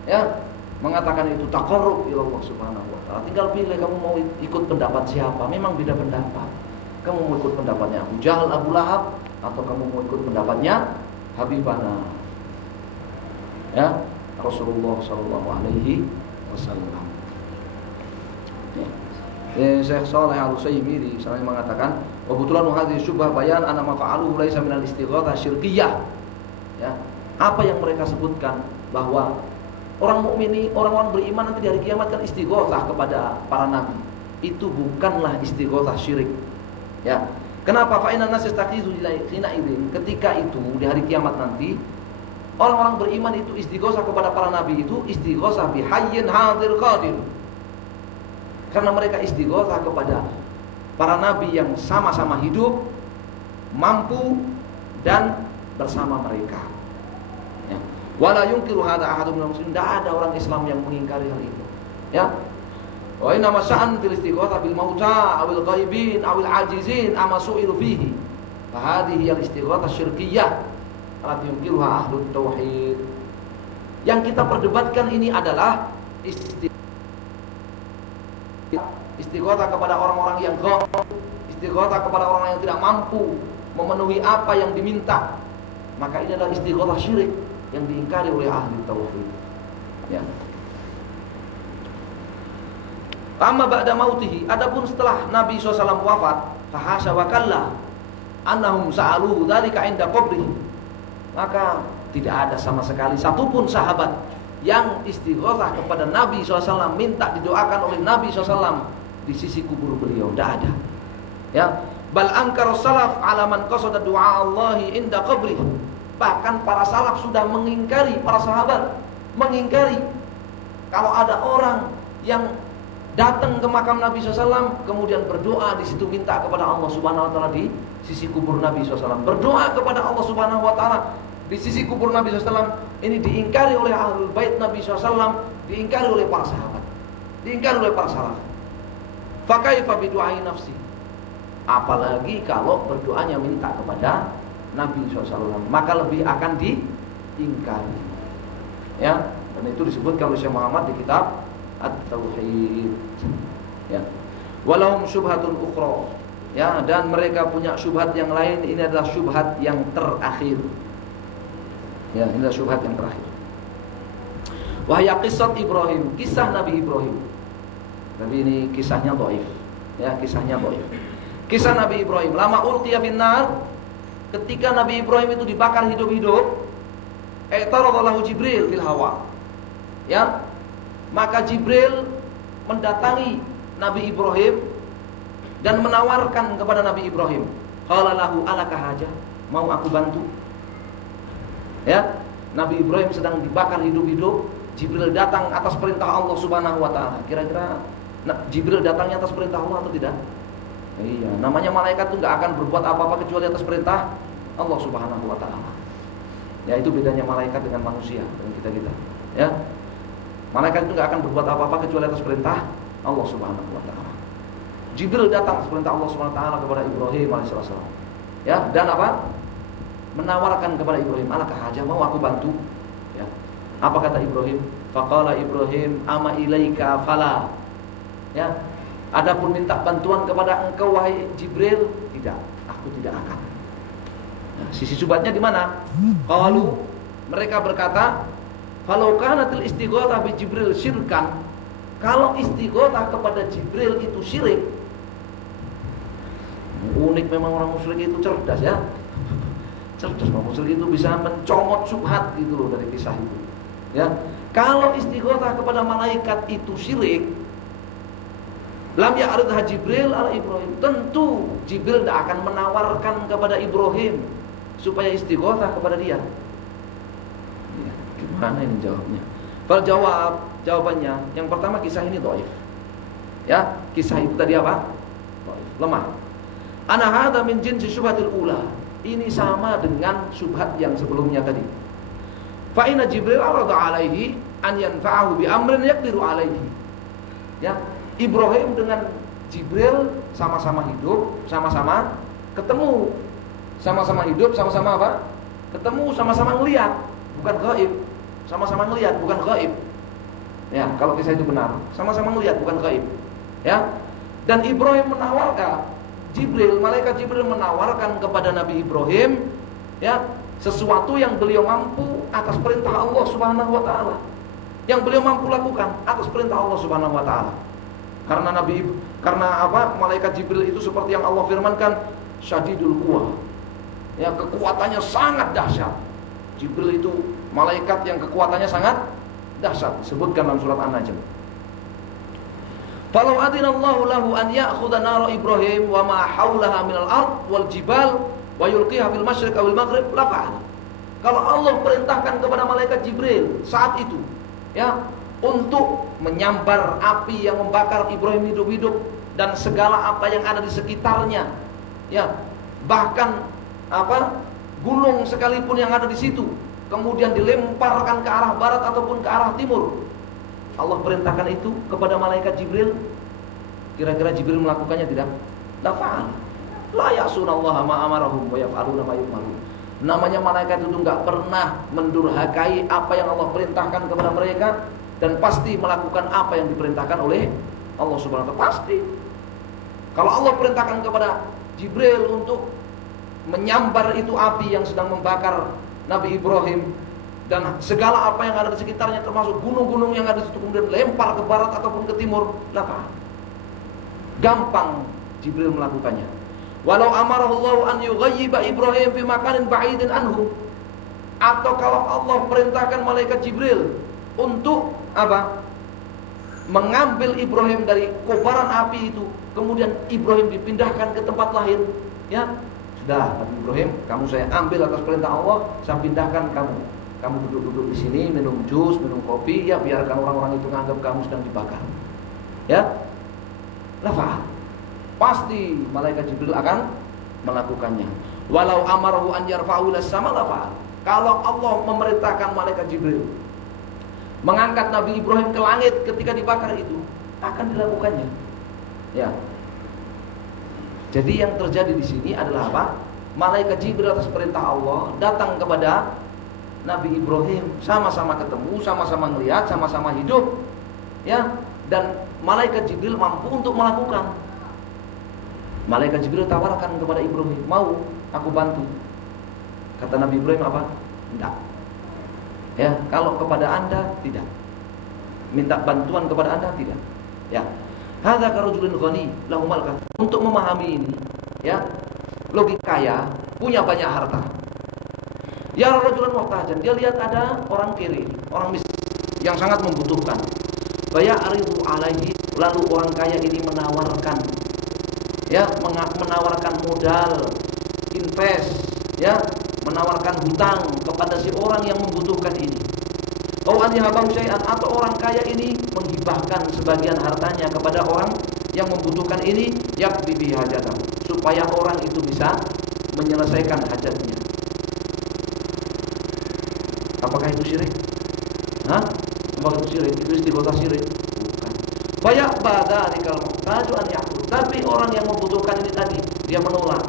ya, mengatakan itu taqarrub ila Allah Subhanahu wa taala. Tinggal pilih kamu mau ikut pendapat siapa. Memang beda pendapat. Kamu mau ikut pendapatnya Abu Jahal, Abu Lahab, atau kamu mau ikut pendapatnya Habibana Ya, Rasulullah sallallahu alaihi wasallam. Syekh Shalih Al-Utsaimin di sana mengatakan, "Wa butulanu hadhihi syubhah bayan anna ma fa'aluhu laisa minal istighatsah syirkiyah." Ya, apa yang mereka sebutkan bahwa orang mukmin, orang-orang beriman nanti di hari kiamat kan istighatsah kepada para nabi. Itu bukanlah istighatsah syirik. Ya. Kenapa? Fa inna nas yastaqizu hina idzin. Ketika itu di hari kiamat nanti orang-orang beriman itu istighatsah kepada para nabi itu istighatsah bi hayyin hadir qadir. Karena mereka istighatsah kepada para nabi yang sama-sama hidup, mampu dan bersama mereka. Ya. Wala yunkiru hadza ahadun minal muslimin. Tidak ada orang Islam yang mengingkari hal itu. Ya. Wa inna masya'an fil istighatsah bil mauta awil ghaibin awil ajizin ama su'ilu fihi. Fa hadhihi al istighatsah syirkiyah allati yunkiruha ahlut tauhid. Yang kita perdebatkan ini adalah istighatsah kepada orang-orang yang ghaib, istighatsah kepada orang yang tidak mampu memenuhi apa yang diminta. Maka ini adalah istighatsah syirik yang diingkari oleh ahli tauhid. Ya. Amma ba'da mautihi, adapun setelah Nabi SAW wafat, fahasya wa kalla annahum sa'aluhu dzalika 'inda qabrihi. Maka tidak ada sama sekali satupun sahabat yang istighatsah kepada Nabi SAW, minta didoakan oleh Nabi SAW di sisi kubur beliau. Tidak ada. Ya, bal ankara salaf ala man qasada du'a Allahi inda qabri. Bahkan para salaf sudah mengingkari, para sahabat mengingkari kalau ada orang yang datang ke makam Nabi SAW kemudian berdoa di situ minta kepada Allah Subhanahu wa taala di sisi kubur Nabi SAW. Berdoa kepada Allah Subhanahu wa taala di sisi kubur Nabi SAW. Ini diingkari oleh ahlul bait Nabi SAW, diingkari oleh para sahabat, diingkari oleh para salaf. Fa kaifa bi du'ai nafsi. Apalagi kalau berdoanya minta kepada Nabi SAW, maka lebih akan diingkari. Ya, dan itu disebutkan oleh Syekh Muhammad di kitab At-Tauhid. Ya. Walahum syubhatun ukhra. Ya, dan mereka punya syubhat yang lain. Ini adalah syubhat yang terakhir. Ya, ini adalah syubhat yang terakhir. Wahya qissat Ibrahim, kisah Nabi Ibrahim. Tapi ini kisahnya dhaif. Ya, kisahnya dhaif. Kisah Nabi Ibrahim, lama ulqiya finnar, ketika Nabi Ibrahim itu dibakar hidup-hidup, taradallahu Jibril fil hawa. Ya, maka Jibril mendatangi Nabi Ibrahim dan menawarkan kepada Nabi Ibrahim, qala lahu alaka haja, mau aku bantu? Ya, Nabi Ibrahim sedang dibakar hidup-hidup, Jibril datang atas perintah Allah Subhanahu wa taala. Kira-kira Jibril datangnya atas perintah Allah atau tidak? Iya, namanya malaikat itu enggak akan berbuat apa-apa kecuali atas perintah Allah Subhanahu wa taala. Ya, itu bedanya malaikat dengan manusia, dengan kita-kita. Ya. Malaikat itu enggak akan berbuat apa-apa kecuali atas perintah Allah Subhanahu wa taala. Jibril datang atas perintah Allah Subhanahu wa taala kepada Ibrahim alaihissalam. Ya, dan apa? Menawarkan kepada Ibrahim, "Alakah haja, mau aku bantu?" Ya. Apa kata Ibrahim? Faqala Ibrahim, "Ama ilaika fala." Ya. Adapun minta bantuan kepada engkau wahai Jibril, tidak, aku tidak akan. Nah, sisi subhatnya di mana? Qalu, mereka berkata, "Kalau kanatil istighatsah bi Jibril syirkan." Kalau istighatsah kepada Jibril itu syirik. Unik memang orang musyrik itu cerdas ya. Cerdas orang musyrik itu bisa mencomot subhat gitu loh dari kisah itu. Ya. Kalau istighatsah kepada malaikat itu syirik, lam ya'ridha Jibril ala Ibrahim. Tentu Jibril tidak akan menawarkan kepada Ibrahim supaya istighatsah kepada dia. Ya, gimana ini jawabnya? Fal jawabannya yang pertama, kisah ini dhaif. Ya, kisah itu tadi apa? Dhaif, lemah. Ana hadza min jinsi syubhatil ula. Ini sama dengan syubhat yang sebelumnya tadi. Fa inna Jibril arada alaihi an yanfa'ahu bi amrin yaqdiru alaihi. Ya, Ibrahim dengan Jibril sama-sama hidup, sama-sama ketemu. Sama-sama hidup, sama-sama apa? Ketemu, sama-sama ngelihat, bukan gaib. Sama-sama ngelihat, bukan gaib. Ya, kalau kisah itu benar, sama-sama ngelihat, bukan gaib. Ya. Dan Ibrahim menawarkan, malaikat Jibril menawarkan kepada Nabi Ibrahim, ya, sesuatu yang beliau mampu atas perintah Allah Subhanahu wa taala. Yang beliau mampu lakukan atas perintah Allah Subhanahu wa taala. Karena malaikat Jibril itu seperti yang Allah firmankan, syadidul quwa. Ya, kekuatannya sangat dahsyat. Jibril itu malaikat yang kekuatannya sangat dahsyat, disebutkan dalam surat An-Najm. Falau adinallahu lahu an ya'khudha nara Ibrahim wa ma haulaha minal ard wal jibal wa yulqiha fil masyriq awil maghrib la fa'al. Kalau Allah perintahkan kepada malaikat Jibril saat itu, ya, untuk menyambar api yang membakar Ibrahim hidup-hidup dan segala apa yang ada di sekitarnya, ya, bahkan gunung sekalipun yang ada di situ, kemudian dilemparkan ke arah barat ataupun ke arah timur. Allah perintahkan itu kepada malaikat Jibril. Kira-kira Jibril melakukannya tidak? La fa'al. La ya'sunallaha ma amarahum wa yaf'aluna ma yu'marun. Namanya malaikat itu enggak pernah mendurhakai apa yang Allah perintahkan kepada mereka, dan pasti melakukan apa yang diperintahkan oleh Allah Subhanahu wa taala. Pasti. Kalau Allah perintahkan kepada Jibril untuk menyambar itu api yang sedang membakar Nabi Ibrahim dan segala apa yang ada di sekitarnya, termasuk gunung-gunung yang ada di situ, kemudian lempar ke barat ataupun ke timur, lah, gampang Jibril melakukannya. Walau amarahullahu an yughayyiba Ibrahim fi makanin ba'idin anhu, atau kalau Allah perintahkan malaikat Jibril untuk mengambil Ibrahim dari kobaran api itu, kemudian Ibrahim dipindahkan ke tempat lain, ya sudah, Nabi Ibrahim, kamu saya ambil atas perintah Allah, saya pindahkan kamu duduk-duduk di sini, minum jus, minum kopi, ya biarkan orang-orang itu menganggap kamu sedang dibakar, ya, lafa'al. Pasti malaikat Jibril akan melakukannya. Walau amarahu an yarfa'u ilas sama lafa'al. Kalau Allah memerintahkan malaikat Jibril mengangkat Nabi Ibrahim ke langit ketika dibakar itu, akan dilakukannya. Ya. Jadi yang terjadi di sini adalah apa? Malaikat Jibril atas perintah Allah datang kepada Nabi Ibrahim, sama-sama ketemu, sama-sama melihat, sama-sama hidup, ya. Dan malaikat Jibril mampu untuk melakukan. Malaikat Jibril tawarkan kepada Ibrahim, mau aku bantu? Kata Nabi Ibrahim apa? Tidak. Ya, kalau kepada Anda tidak. Minta bantuan kepada Anda tidak. Ya. Hadza karajulun ghani lahu mal. Untuk memahami ini, ya, logika kaya, punya banyak harta. Ya rajulun muhtajan, dia lihat ada orang kiri, orang miskin yang sangat membutuhkan. Bayaridu alaihi, lalu orang kaya ini menawarkan, ya, menawarkan modal, invest, ya, menawarkan hutang kepada si orang yang membutuhkan ini. An yahabahu syai'an, atau orang kaya ini menghibahkan sebagian hartanya kepada orang yang membutuhkan ini, yakfi bihi hajatahu, supaya orang itu bisa menyelesaikan hajatnya. Apakah itu syirik? Apakah itu syirik? Itu istighosah syirik? Bukan. Banyak badalikal muhtaju an ya'khud. Tapi orang yang membutuhkan ini tadi, dia menolak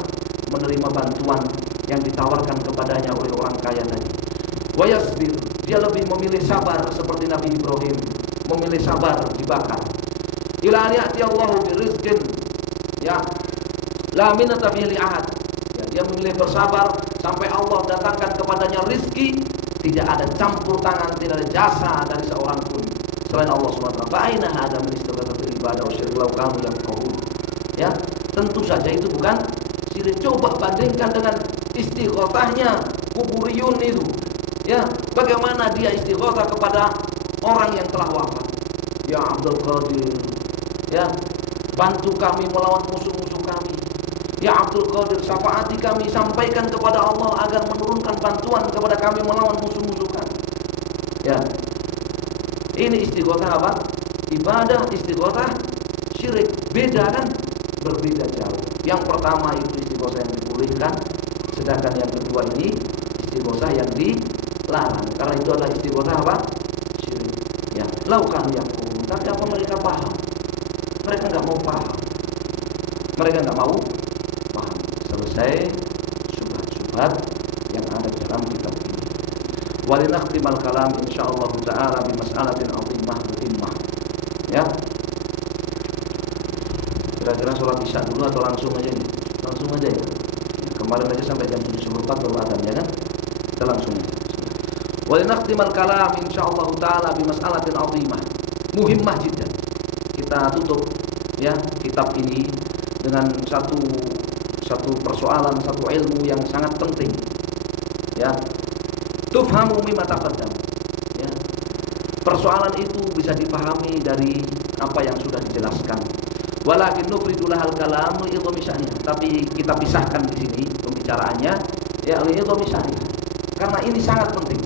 menerima bantuan yang ditawarkan kepadanya oleh orang kaya tadi. Wa yasbir, dia lebih memilih sabar seperti Nabi Ibrahim, memilih sabar dibakar. Ila an ya'ti Allahu birizqin, ya, la minata fihi li'ahad. Ya, dia memilih bersabar sampai Allah datangkan kepadanya rizki, tidak ada campur tangan, tidak ada jasa dari seorang pun selain Allah SWT. Fa'aina hadza min istighatsatil ibadah wa syirk law kanu yafqahun. Ya, tentu saja itu bukan syirik. Coba bandingkan dengan istighatsahnya kuburiyun itu. Ya, bagaimana dia istighatsah kepada orang yang telah wafat. Ya Abdul Qadir, ya, bantu kami melawan musuh-musuh kami. Ya Abdul Qadir, syafaati kami, sampaikan kepada Allah agar menurunkan bantuan kepada kami melawan musuh-musuh kami. Ya. Ini istighatsah apa? Ibadah, istighatsah syirik. Beda kan? Berbeda jauh. Yang pertama itu istighatsah yang dibolehkan, sedangkan yang kedua ini istighatsah yang dilarang. Karena itu adalah istighatsah apa? Syirik. Ya, laukan yang umum. Tapi apa mereka paham? Mereka enggak mau paham. Mereka enggak mau paham. Selesai syubhat-syubhat yang ada di dalam kitab ini. Walinakhtimal kalam insyaallah taala bi mas'alatin 'azimah muhimmah. Ya. Kira-kira sholat isya dulu atau langsung aja nih? Langsung aja ya. Kemarin aja sampai jam 7.04 baru adzan, ya kan? Kita langsung. Wa linaqtimal kalam insyaallah taala bi mas'alatin 'azimah muhimmah jiddan. Kita tutup ya kitab ini dengan satu persoalan, satu ilmu yang sangat penting. Ya. Tufhamu mimma taqaddam. Ya. Persoalan itu bisa dipahami dari apa yang sudah dijelaskan. Walakin nufridu lahal kalam li idhami sya'niha. Tapi kita pisahkan di sini pembicaraannya ya li idhami sya'niha. Karena ini sangat penting.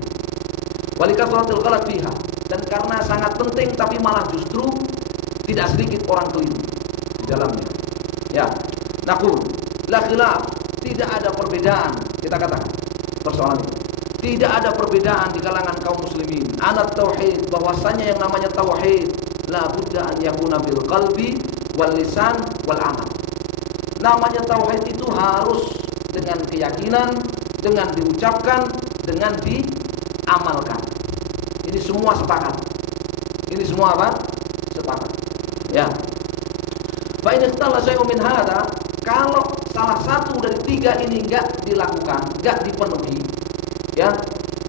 Walikasratil ghalat fiha. Dan karena sangat penting tapi malah justru tidak sedikit orang keliru di dalamnya. Ya. Naqul la khilaf, tidak ada perbedaan. Kita katakan persoalan itu. Tidak ada perbedaan di kalangan kaum muslimin. Anat tauhid, bahwasanya yang namanya tauhid la budda an yakuna bil qalbi wal lisan wal amal. Namanya tauhid itu harus dengan keyakinan, dengan diucapkan, dengan diamalkan. Ini semua sepakat. Ini semua apa? Sepakat. Ya. Fa in ikhtala syai'un min hadza, kalau salah satu dari tiga ini enggak dilakukan, enggak dipenuhi, ya,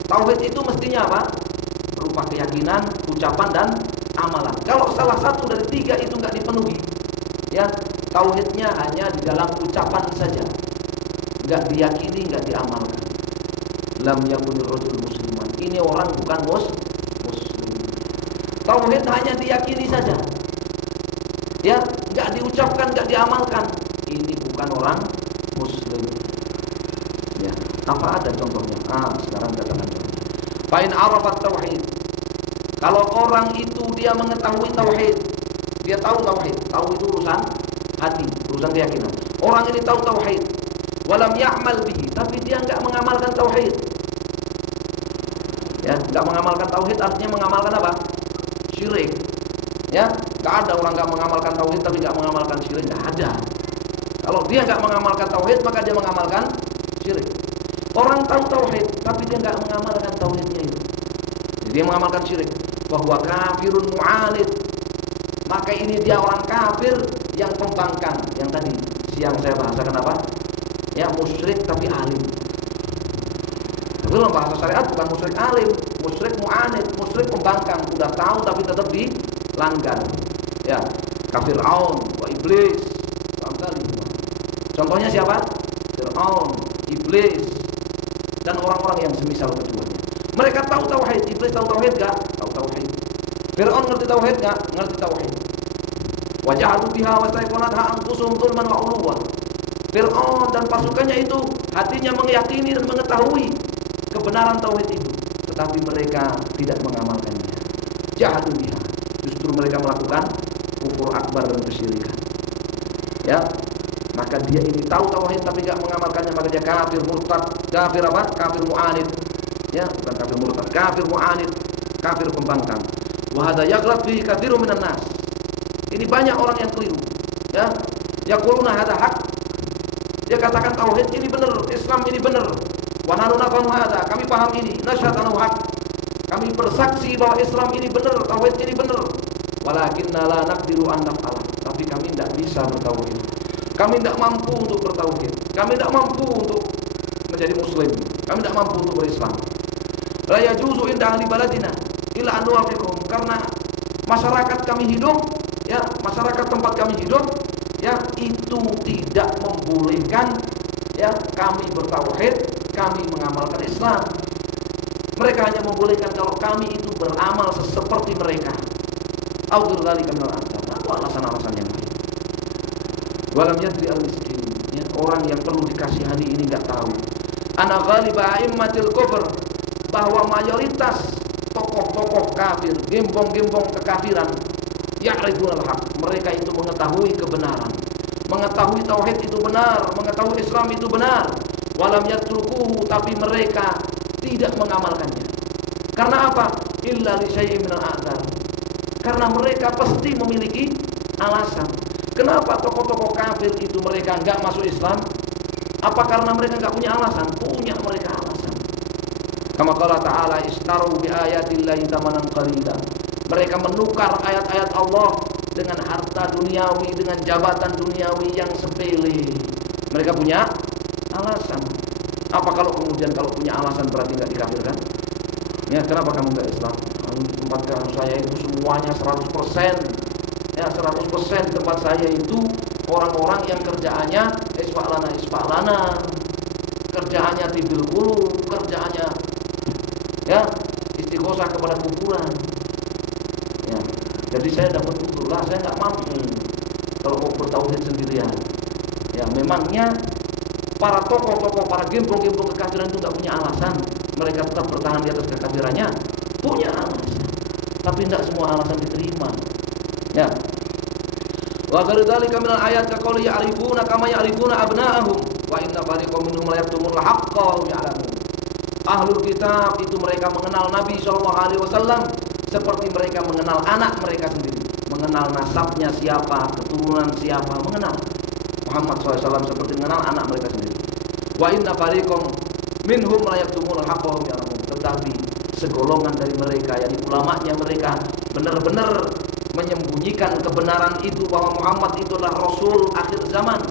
tauhid itu mestinya apa? Berupa keyakinan, ucapan dan amalan. Kalau salah satu dari tiga itu enggak dipenuhi, ya, tauhidnya hanya di dalam ucapan saja, enggak diyakini, enggak diamalkan. Lam yakunir rajul musliman. Ini orang bukan muslim. Tauhid hanya diyakini saja, ya, enggak diucapkan, enggak diamalkan. Ini bukan orang muslim. Ya, apa ada contohnya? Sekarang katakan contohnya. Fa in arafat tauhid. Kalau orang itu dia mengetahui tauhid, dia tahu tauhid. Tahu itu urusan hati, urusan keyakinan. Orang ini tahu tauhid, walam ya'mal bihi, tapi dia enggak mengamalkan tauhid. Ya, enggak mengamalkan tauhid artinya mengamalkan apa? Syirik. Ya, enggak ada orang enggak mengamalkan tauhid tapi enggak mengamalkan syirik, enggak ada. Kalau dia enggak mengamalkan tauhid, maka dia mengamalkan syirik. Orang tahu tauhid, tapi dia enggak mengamalkan tauhidnya itu. Jadi dia mengamalkan syirik. Bahwa kafirun mu'anid. Maka ini dia orang kafir yang pembangkang. Yang tadi siang saya bahasakan apa? Ya, musyrik tapi alim. Tapi dalam bahasa syariat bukan musyrik alim, musyrik mu'anid, musyrik pembangkang. Udah tahu tapi tetap dilanggar. Ya, kafir Fir'aun, wa iblis. Contohnya siapa? Fir'aun, iblis, dan orang-orang yang semisal keduanya. Mereka tahu tauhid. Iblis tahu tauhid enggak? Tahu tauhid. Fir'aun ngerti tauhid enggak? Ngerti tauhid. Wa ja'alu biha wa staiqanatha anfusuhum dzulman wa 'uluwan. Fir'aun dan pasukannya itu hatinya meyakini dan mengetahui kebenaran tauhid itu, tetapi mereka tidak mengamalkannya. Ja'alu biha. Justru mereka melakukan kufur akbar dan kesyirikan. Ya. Maka dia ini tahu tauhid tapi tidak mengamalkannya, maka dia kafir murtad. Kafir apa? Kafir mu'anid. Ya, bukan kafir murtad, kafir mu'anid, kafir pembangkang. Wa hadza yaghlat fi katsirun minan nas. Ini banyak orang yang keliru. Ya, yaquluna hadza haq. Dia katakan tauhid ini benar, Islam ini benar. Wa nahnu nafhamu hadza, kami paham ini, nasyhadu annahu haq. Kami bersaksi bahwa Islam ini benar, tauhid ini benar. Walakinna la naqdiru an naf'ala. Tapi kami tidak bisa bertauhid. Kami tidak mampu untuk bertauhid. Kami tidak mampu untuk menjadi muslim. Kami tidak mampu untuk berislam. La yajuzu inda ahli baladina illa an nuwafiqhum, karena masyarakat kami hidup, ya, masyarakat tempat kami hidup, ya, itu tidak membolehkan, ya, kami bertauhid, kami mengamalkan Islam. Mereka hanya membolehkan kalau kami itu beramal seperti mereka. Audur dzalika minal adzab. Atau alasan-alasan yang lain. Walam yadri al-miskin, ya, orang yang perlu dikasihani ini enggak tahu. Ana ghaliba a'immatil kufr, bahwa mayoritas tokoh-tokoh kafir, gembong-gembong kekafiran, ya'rifunal haq, mereka itu mengetahui kebenaran, mengetahui tauhid itu benar, mengetahui Islam itu benar. Walam yatrukuhu, tapi mereka tidak mengamalkannya. Karena apa? Illa li syai'in minal a'dzar. Karena mereka pasti memiliki alasan. Kenapa tokoh-tokoh kafir itu mereka enggak masuk Islam? Apa karena mereka enggak punya alasan? Punya mereka alasan. Kama qala ta'ala istaru bi ayatillahi thamanan qalila. Mereka menukar ayat-ayat Allah dengan harta duniawi, dengan jabatan duniawi yang sepele. Mereka punya alasan. Apa kalau kemudian kalau punya alasan berarti nggak dikafirkan? Ya, kenapa kamu nggak Islam? Tempat saya itu semuanya 100%. Ya, 100% tempat saya itu orang-orang yang kerjaannya isfa'lana, kerjaannya tidur qulub, kerjaannya ya istighosah kepada kuburan. Ya, jadi saya dapat udur lah, saya nggak mampu kalau mau bertauhid sendirian. Ya, memangnya para tokoh-tokoh, para gembong-gembong kekafiran itu nggak punya alasan mereka tetap bertahan di atas kekafirannya? Punya alasan, tapi tidak semua alasan diterima. Ya. Wa dzalika minal ayat ka qouli ya'rifuna kama ya'rifuna abna'ahum wa inna fariqam minhum la yaktumul haqqa wa hum ya'lamun. Ahlul kitab itu mereka mengenal Nabi SAW seperti mereka mengenal anak mereka sendiri, mengenal nasabnya siapa, keturunan siapa, mengenal Muhammad SAW seperti mengenal anak mereka sendiri. Wa inna fariqam minhum la yaktumul haqqa wa hum ya'lamun. Tetapi segolongan dari mereka, yakni ulamanya mereka, benar-benar menyembunyikan kebenaran itu bahwa Muhammad itu adalah Rasul akhir zaman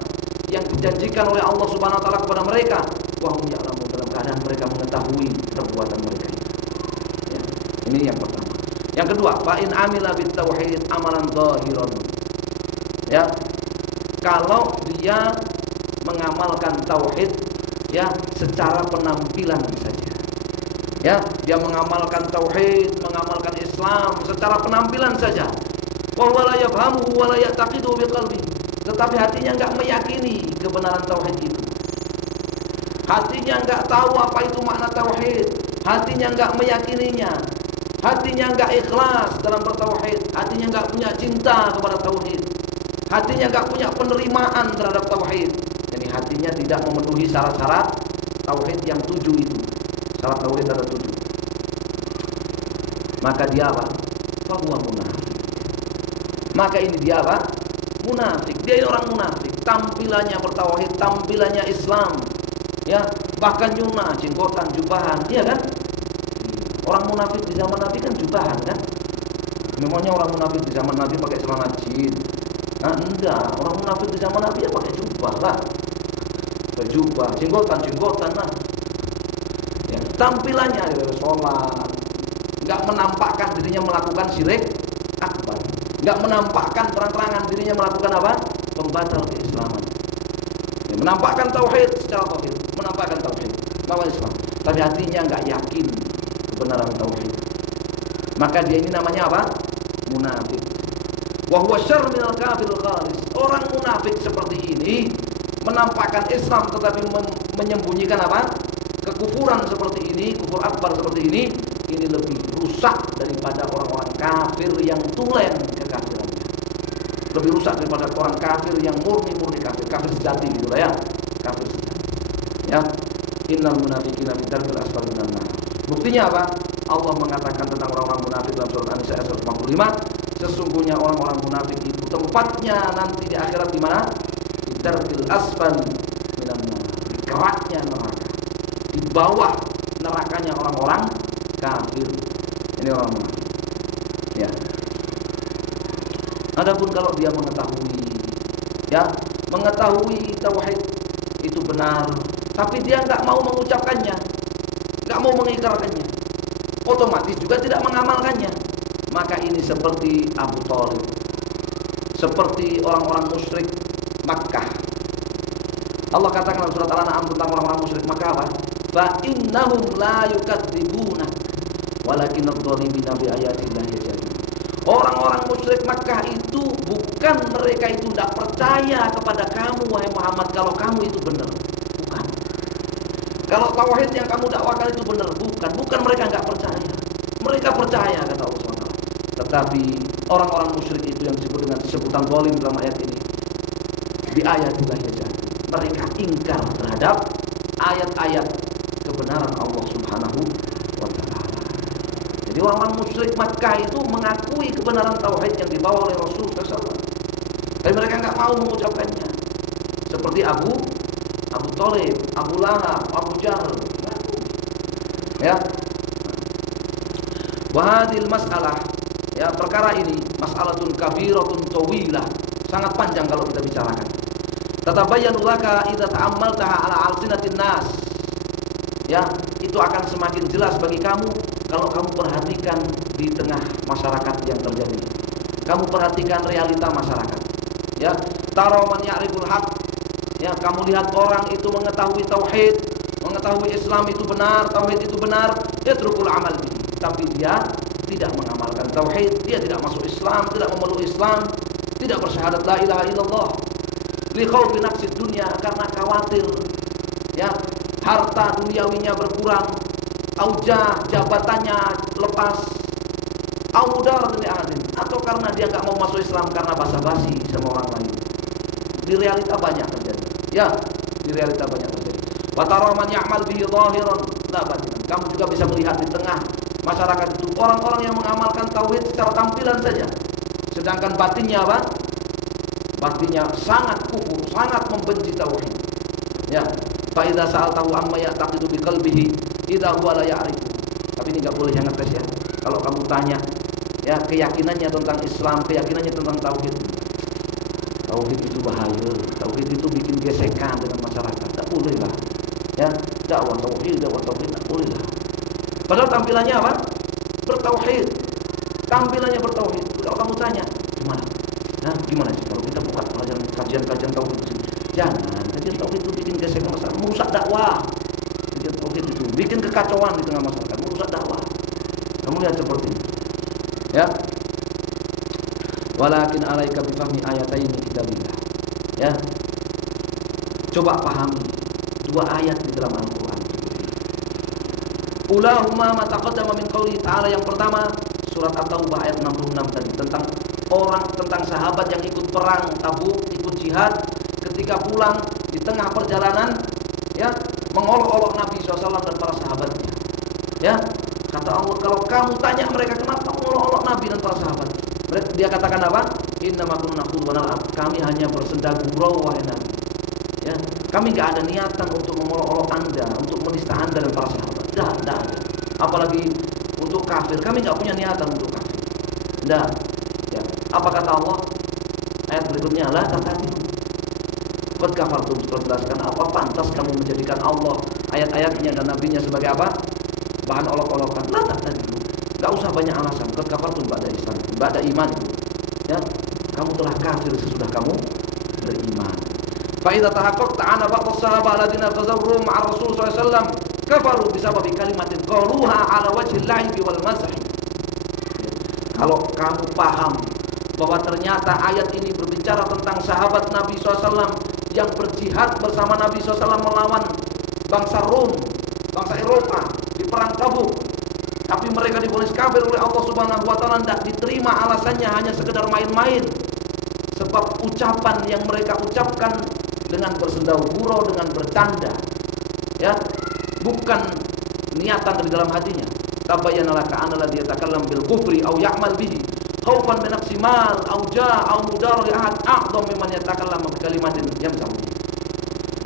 yang dijanjikan oleh Allah Subhanahu wa taala kepada mereka. Wa hum ya'lamun, dalam keadaan mereka mengetahui perbuatan mereka itu. Ya, ini yang pertama. Yang kedua, fa in amila bit tauhid amalan zahiran. Ya. Kalau dia mengamalkan tauhid ya secara penampilan saja. Ya, dia mengamalkan tauhid, mengamalkan Islam secara penampilan saja. Wa la yafhamuhu wa la ya'taqidu biqalbihi. Tetapi hatinya enggak meyakini kebenaran tauhid itu. Hatinya enggak tahu apa itu makna tauhid, hatinya enggak meyakininya. Hatinya enggak ikhlas dalam bertauhid, hatinya enggak punya cinta kepada tauhid. Hatinya enggak punya penerimaan terhadap tauhid. Jadi hatinya tidak memenuhi syarat-syarat tauhid yang 7 itu. Syarat tauhid ada 7. Maka dia apa? Fahuwa munafik. Maka ini dia apa? Munafik. Dia ini orang munafik. Tampilannya bertauhid, tampilannya Islam. Ya, bahkan nyuna, jenggotan, jubahan, iya kan? Orang munafik di zaman Nabi kan jubahan kan? Memangnya orang munafik di zaman Nabi pakai celana jin? Nah, enggak. Orang munafik di zaman Nabi ya pakai jubah lah. Jubah, jenggotan lah. Ya, tampilannya sholat, nggak menampakkan dirinya melakukan syirik akbar, nggak menampakkan terang-terangan dirinya melakukan apa? Pembatal keislaman. Ya, menampakkan tauhid secara tauhid, menampakkan tauhid, bahwa Islam, tapi hatinya nggak yakin kebenaran tauhid. Maka dia ini namanya apa? Munafik. Wa huwa syarr minal kafiril khalis. Orang munafik seperti ini menampakkan Islam tetapi menyembunyikan apa? Kekufuran seperti ini, kufur akbar seperti ini lebih rusak daripada orang-orang kafir yang tulen kekafirannya. Lebih rusak daripada orang kafir yang murni kafir, kafir sejati gitu lah ya, kafir sejati. Ya, innal munafiqina fi darkil asfali minan nar. Buktinya apa? Allah mengatakan tentang orang-orang munafik dalam surat An-Nisa ayat 155, sesungguhnya orang-orang munafik itu tempatnya nanti di akhirat di mana? Di darkil asfali minan nar, di keraknya neraka, di bawah nerakanya orang-orang kafir. Ini orang munafik. Ya. Adapun kalau dia mengetahui tauhid itu benar, tapi dia nggak mau mengucapkannya, nggak mau mengikrarkannya, otomatis juga tidak mengamalkannya. Maka ini seperti Abu Thalib, seperti orang-orang musyrik Makkah. Allah katakan dalam surat Al-An'am tentang orang-orang musyrik Makkah apa? Fa innahum la yukadzibuna walakin adh-dhalimina bi ayatillahi yajhadun. Orang-orang musyrik Makkah itu bukan mereka itu tidak percaya kepada kamu wahai Muhammad kalau kamu itu benar, bukan. Kalau tauhid yang kamu dakwakan itu benar, bukan mereka enggak percaya. Mereka percaya kata Allah SWT. Tetapi orang-orang musyrik itu yang disebut dengan sebutan zalim dalam ayat ini, bi ayatillahi yajhadun. Mereka ingkar terhadap ayat-ayat kebenaran Allah Subhanahu wa taala. Jadi orang-orang musyrik Makkah itu mengakui kebenaran tauhid yang dibawa oleh Rasul SAW, tapi mereka enggak mau mengucapkannya. Seperti Abu Thalib, Abu Lahab, Abu Jahal. Ya. Wa hadhil mas'alah, ya, perkara ini mas'alatun kabiratun tawilah, sangat panjang kalau kita bicarakan. Tatabayyanu laka idza ta'ammaltaha ala alsinatin nas. Ya, itu akan semakin jelas bagi kamu kalau kamu perhatikan di tengah masyarakat yang terjadi. Kamu perhatikan realita masyarakat. Ya, tara man ya'riful haq. Ya, kamu lihat orang itu mengetahui tauhid, mengetahui Islam itu benar, tauhid itu benar, yatrukul amal bihi. Tapi dia tidak mengamalkan tauhid, dia tidak masuk Islam, tidak memeluk Islam, tidak bersyahadat la ilaha illallah. Li khaufi naqsid dunya, karena khawatir ya harta duniawinya berkurang, aujah jabatannya lepas, au mudarat li ahadin, atau karena dia enggak mau masuk Islam karena basa-basi sama orang lain. Di realita banyak terjadi. Ya, di realita banyak terjadi. Wa tara man ya'mal bihi zahiran la batinan. Kamu juga bisa melihat di tengah masyarakat itu orang-orang yang mengamalkan tauhid secara tampilan saja, sedangkan batinnya apa? Batinnya sangat kufur, sangat membenci tauhid. Ya, fa idza sa'altahu amma ya'taqidu bi qalbihi idza huwa la ya'rifu. Tapi ini enggak boleh yang ngetes ya. Kalau kamu tanya ya keyakinannya tentang Islam, keyakinannya tentang tauhid. Tauhid itu bahaya, tauhid itu bikin gesekan dengan masyarakat. Tak boleh lah. Ya, dakwah tauhid tak boleh lah. Padahal tampilannya apa? Bertauhid. Tampilannya bertauhid. Kalau kamu tanya, gimana? Nah, gimana sih kalau kita buka pelajaran kajian tauhid itu? Jangan, kajian tauhid itu bikin gesekan masyarakat, merusak dakwah. Kajian tauhid itu bikin kekacauan di tengah masyarakat, merusak dakwah. Kamu lihat seperti itu. Ya. Walakin alaika bifahmi ayataini kitabillah. Ya. Coba pahami dua ayat di dalam Al-Qur'an. Ulahuma ma taqaddama min qouli ta'ala, yang pertama surat At-Taubah ayat 66 tadi, tentang sahabat yang ikut perang Tabuk, ikut jihad, ketika pulang di tengah perjalanan ya mengolok-olok Nabi SAW dan para sahabatnya. Ya, kata Allah, kalau kamu tanya mereka kenapa mengolok-olok Nabi dan para sahabat, dia katakan apa? Innama kunna naqulu wa nal'ab. Kami hanya bersenda gurau wahai Nabi. Ya, kami enggak ada niatan untuk mengolok-olok Anda, untuk menista Anda dan para sahabat. Enggak ada. Apalagi untuk kafir, kami enggak punya niatan untuk kafir. Enggak. Ya. Apa kata Allah? Ayat berikutnya, la taqatilu. Qad kafartum, setelah jelaskan apa pantas kamu menjadikan Allah, ayat-ayatnya dan nabinya sebagai apa? Bahan olok-olokan. La taqatilu. Enggak usah banyak alasan. Qad kafartum ba'da Islam, ba'da iman itu. Ya, kamu telah kafir sesudah kamu beriman. Fa idza tahaqqaqta ana ba'd as-sahabah alladziina tazawwaru ma'a Rasul sallallahu alaihi wasallam kafaru bisababi kalimatin qaluha 'ala wajhi al-'aibi wal mazhi. Kalau kamu paham bahwa ternyata ayat ini berbicara tentang sahabat Nabi SAW yang berjihad bersama Nabi SAW melawan bangsa Rom, bangsa Eropa di perang Tabuk, tapi mereka divonis kafir oleh Allah Subhanahu wa taala, tidak diterima alasannya hanya sekedar main-main, sebab ucapan yang mereka ucapkan dengan bersendau gurau, dengan bercanda, ya, bukan niatan dari dalam hatinya. Tabayyana laka anna alladhi yatakallam bil kufri aw ya'mal bihi khaufan min naqsimal aw jaa aw mudar li ahad a'dham mimman yatakallam bi kalimatin yamsahu.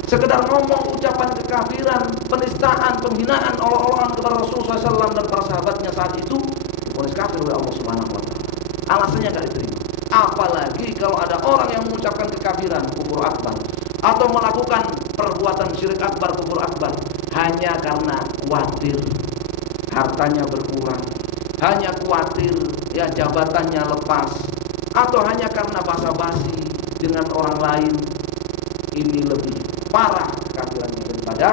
Sekedar ngomong ucapan kekafiran, penistaan, penghinaan, olok-olokan kepada Rasulullah SAW dan para sahabatnya saat itu divonis kafir oleh Allah Subhanahu wa taala. Alasannya enggak diterima. Apalagi kalau ada orang yang mengucapkan kekafiran, kufur akbar, atau melakukan perbuatan syirik akbar, kufur akbar, hanya karena khawatir hartanya berkurang, hanya khawatir ya jabatannya lepas, atau hanya karena basa-basi dengan orang lain, ini lebih parah kekafirannya daripada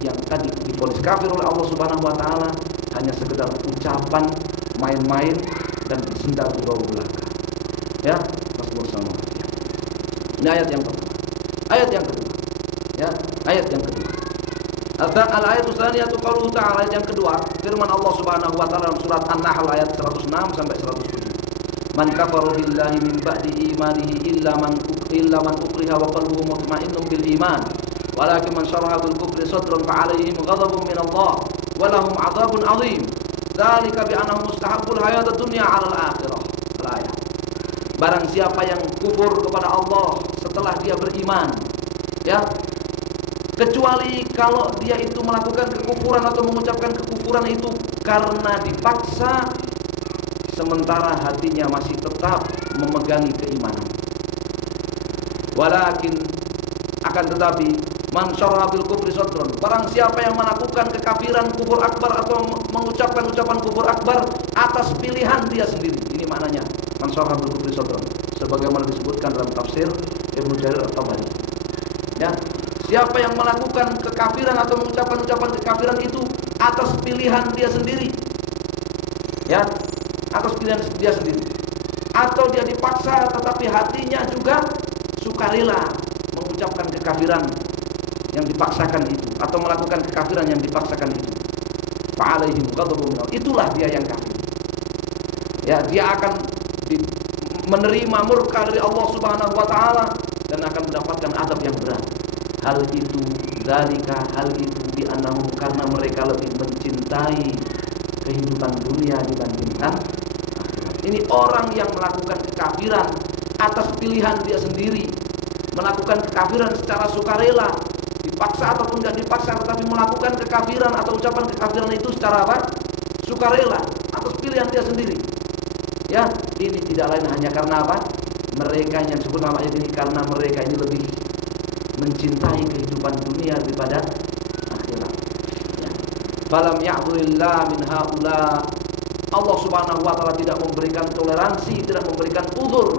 yang tadi divonis kafir oleh Allah Subhanahu wa taala hanya sekedar ucapan main-main dan bersenda gurau belaka. Ya, pas bersama. Ini ayat yang pertama. Ayat yang kedua. Ya, ayat yang kedua. Al-ayatu tsaniyatu qauluhu ta'ala, ayat yang kedua, firman Allah Subhanahu wa taala dalam surat An-Nahl ayat 106 sampai 107. Man kafara billahi min ba'di imanihi illa man ukriha wa qalbuhu mutma'innun bil iman. Walakin man syaraha bil kufri sadran fa 'alaihim ghadabun min Allah wa lahum 'adzabun 'adzim. Dzalika bi annahum mustahabbul hayatad dunya 'alal akhirah. Ayat. Barang siapa yang kufur kepada Allah setelah dia beriman, ya, kecuali kalau dia itu melakukan kekufuran atau mengucapkan kekufuran itu karena dipaksa, sementara hatinya masih tetap memegangi keimanan. Walakin, akan tetapi, Man syaraha bil kufri sadran, barang siapa yang melakukan kekafiran kufur akbar atau mengucapkan ucapan kufur akbar atas pilihan dia sendiri. Ini maknanya man syaraha bil kufri sadran, sebagaimana disebutkan dalam tafsir Ibnu Jarir At-Tabari. Ya, siapa yang melakukan kekafiran atau mengucapkan ucapan kekafiran itu atas pilihan dia sendiri. Ya, atas pilihan dia sendiri. Atau dia dipaksa tetapi hatinya juga sukarela mengucapkan kekafiran yang dipaksakan itu atau melakukan kekafiran yang dipaksakan itu, fa'alaihim ghadabun minallah, itulah dia yang kafir. Ya, dia akan menerima murka dari Allah Subhanahu wa taala dan akan mendapatkan adab yang berat. Hal itu bi annahum, karena mereka lebih mencintai kehidupan dunia dibandingkan akhirat. Ini orang yang melakukan kekafiran atas pilihan dia sendiri, melakukan kekafiran secara sukarela, dipaksa ataupun tidak dipaksa, tetapi melakukan kekafiran atau ucapan kekafiran itu secara apa? Sukarela, atas pilihan dia sendiri. Ya, ini tidak lain hanya karena apa? Mereka yang disebut nama ayat ini karena mereka ini lebih mencintai kehidupan dunia daripada akhirat. Ya. Falam ya'dhillah min haula. Allah Subhanahu wa taala tidak memberikan toleransi, tidak memberikan uzur,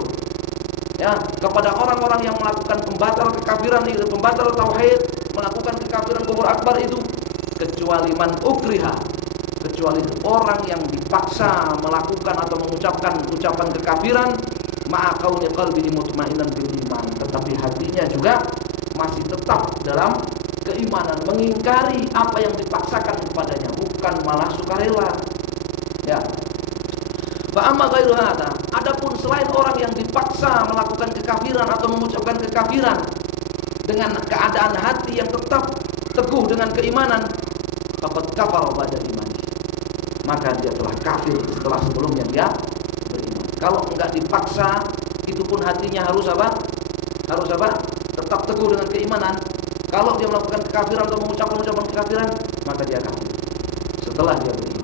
ya, kepada orang-orang yang melakukan pembatal kekafiran itu, pembatal tauhid, melakukan kekafiran kufur akbar itu, kecuali man ukriha, kecuali orang yang dipaksa melakukan atau mengucapkan ucapan kekafiran ma'a qauli qalbihi mutmainan bil iman, tetapi hatinya juga masih tetap dalam keimanan, mengingkari apa yang dipaksakan kepadanya, bukan malah sukarela. Ya. Fa amma ghairu hadza, adapun selain orang yang dipaksa melakukan kekafiran atau mengucapkan kekafiran dengan keadaan hati yang tetap teguh dengan keimanan, faqad kafara ba'da imani, maka dia telah kafir setelah sebelumnya dia beriman. Kalau enggak dipaksa, itu pun hatinya harus apa? Harus apa? Tetap teguh dengan keimanan. Kalau dia melakukan kekafiran atau mengucapkan ucapan kekafiran, maka dia kafir setelah dia beriman.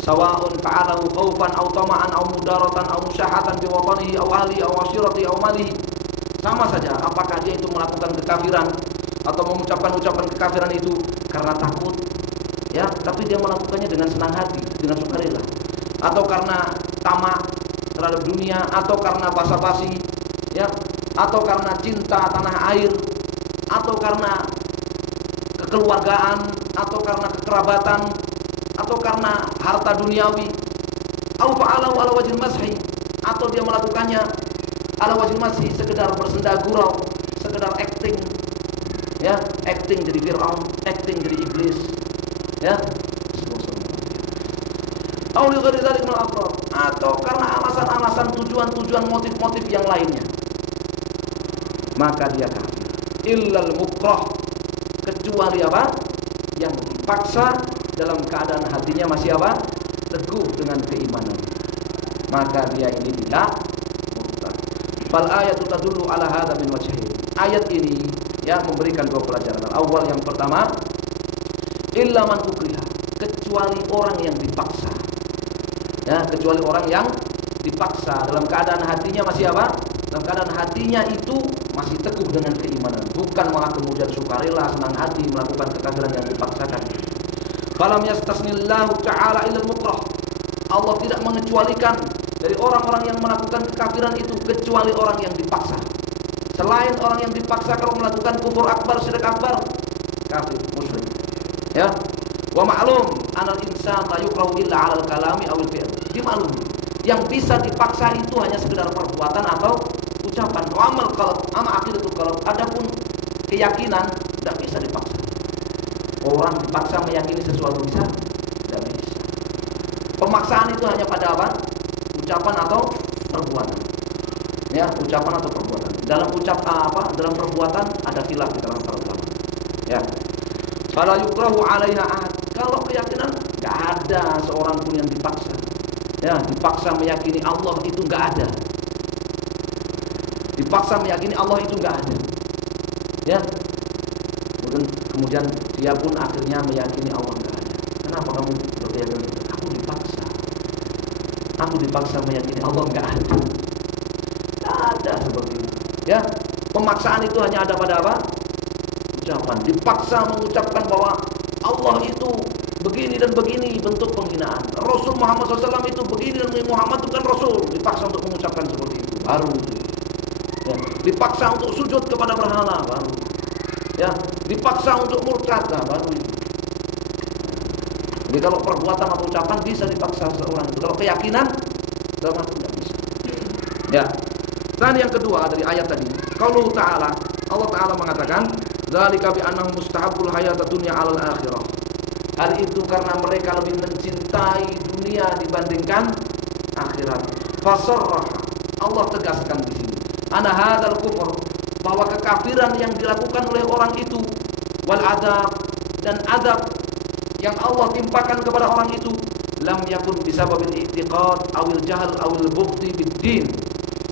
Sawa'un fa'alahu khaufan aw tama'an aw mudaratan aw musyahatan bi watanihi aw ahli aw ashirati aw malihi. Sama saja apakah dia itu melakukan kekafiran atau mengucapkan ucapan kekafiran itu karena takut, ya, tapi dia melakukannya dengan senang hati, dengan sukarela, atau karena tamak terhadap dunia, atau karena basa-basi, ya, atau karena cinta tanah air, atau karena kekeluargaan, atau karena kekerabatan, atau karena harta duniawi, au fa'alahu ala wajhil mashi, atau dia melakukannya ala wajhil mashi, sekedar bersenda gurau, sekedar acting, ya, acting jadi Fir'aun, acting jadi iblis, ya, au li ghairi dzalik min al-aghrad, atau karena alasan-alasan, tujuan-tujuan, motif-motif yang lainnya, maka dia kafir. Illal mukrah, kecuali apa? Yang dipaksa dalam keadaan hatinya masih apa? Teguh dengan keimanan, maka dia ini tidak murtad. Fal ayatu tadullu ala hadza min wajhain. Ayat ini ya memberikan dua pelajaran. Awal, yang pertama, illa man ukriha, kecuali orang yang dipaksa. Ya, kecuali orang yang dipaksa dalam keadaan hatinya masih apa? Dalam keadaan hatinya itu masih teguh dengan keimanan, bukan malah kemudian sukarela, senang hati melakukan kekafiran yang dipaksakan. Falam yastasnillahu ta'ala ilal mukrah. Allah tidak mengecualikan dari orang-orang yang melakukan kekafiran itu kecuali orang yang dipaksa. Selain orang yang dipaksa, kalau melakukan kufur akbar, syirik akbar, kafir, musyrik. Ya. Wa ma'lum anal insan la yukrahu illa 'alal kalami awil fi'l. Dimaklum, yang bisa dipaksa itu hanya sekedar perbuatan atau ucapan. Wa amal qalb, ama aqidatul qalb. Adapun keyakinan tidak bisa dipaksa. Orang dipaksa meyakini sesuatu bisa? Tidak bisa. Pemaksaan itu hanya pada apa? Ucapan atau perbuatan. Ya, ucapan atau perbuatan. Dalam dalam perbuatan ada khilaf di kalangan para ulama. Ya. Fala yukrahu 'alaiha ahad. Kalau keyakinan enggak ada seorang pun yang dipaksa. Ya, dipaksa meyakini Allah itu enggak ada. Dipaksa meyakini Allah itu enggak ada. Ya. Kemudian dia pun akhirnya meyakini Allah enggak ada. Kenapa kamu berkeyakinan? Aku dipaksa meyakini Allah enggak ada. Enggak ada seperti itu. Ya, pemaksaan itu hanya ada pada apa? ucapan, dipaksa mengucapkan bahwa Allah itu begini dan begini, bentuk penghinaan. Rasul Muhammad SAW itu begini dan begini, Muhammad itu kan Rasul, dipaksa untuk mengucapkan seperti itu, baru itu. Ya, dipaksa untuk sujud kepada berhala, baru. Ya, dipaksa untuk murtad, baru itu. Jadi kalau perbuatan atau ucapan bisa dipaksa seorang itu. Kalau keyakinan, tidak bisa. Ya. Dan yang kedua dari ayat tadi, qaulu ta'ala, Allah Ta'ala mengatakan, dzalika bi annahum mustahabbul hayatad dunya 'alal akhirah. Hal itu karena mereka lebih mencintai dunia dibandingkan akhirat. Fasarrah, Allah tegaskan di sini, ana hadzal kufur, bahwa kekafiran yang dilakukan oleh orang itu, wal adab, dan adab yang Allah timpakan kepada orang itu, lam yakun bisababil i'tiqad awil jahl awil bughdi bid-din,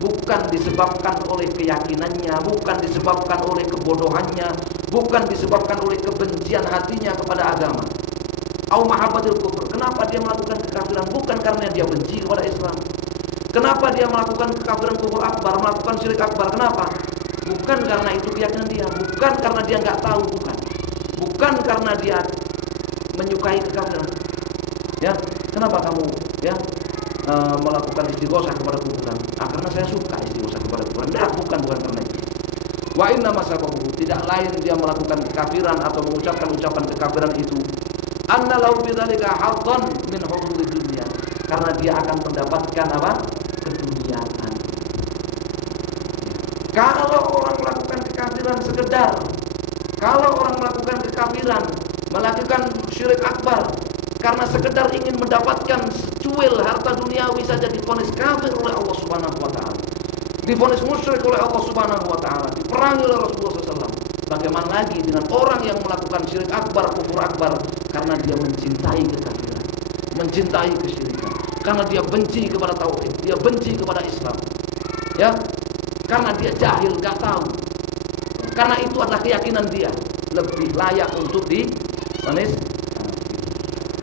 bukan disebabkan oleh keyakinannya, bukan disebabkan oleh kebodohannya, bukan disebabkan oleh kebencian hatinya kepada agama. Au mahabbatil kufur. Kenapa dia melakukan kekafiran? Bukan karena dia benci kepada Islam. Kenapa dia melakukan kekafiran kufur akbar, melakukan syirik akbar? Kenapa? Bukan karena itu keyakinan dia, bukan karena dia nggak tahu, bukan. Bukan karena dia menyukai kekafiran. Ya, kenapa kamu melakukan istighosah kepada kuburan? Karena saya suka istighosah kepada kuburan. Bukan karena itu. Wa inna masabahu, tidak lain dia melakukan kekafiran atau mengucapkan ucapan kekafiran itu, anna lahu bidzalika haddan min hududid dunya, karena dia akan mendapatkan apa? Keduniaan. Kalau orang melakukan kekafiran sekedar, kalau orang melakukan kekafiran, melakukan syirik akbar karena sekedar ingin mendapatkan secuil harta duniawi saja, divonis kafir oleh Allah Subhanahu wa taala, divonis musyrik oleh Allah Subhanahu wa taala, diperangi oleh Rasulullah SAW. Bagaimana lagi dengan orang yang melakukan syirik akbar, kufur akbar, karena dia mencintai kekafiran, mencintai kesyirikan, karena dia benci kepada tauhid, dia benci kepada Islam. Ya, karena dia jahil, gak tahu. Karena itu adalah keyakinan dia, lebih layak untuk divonis.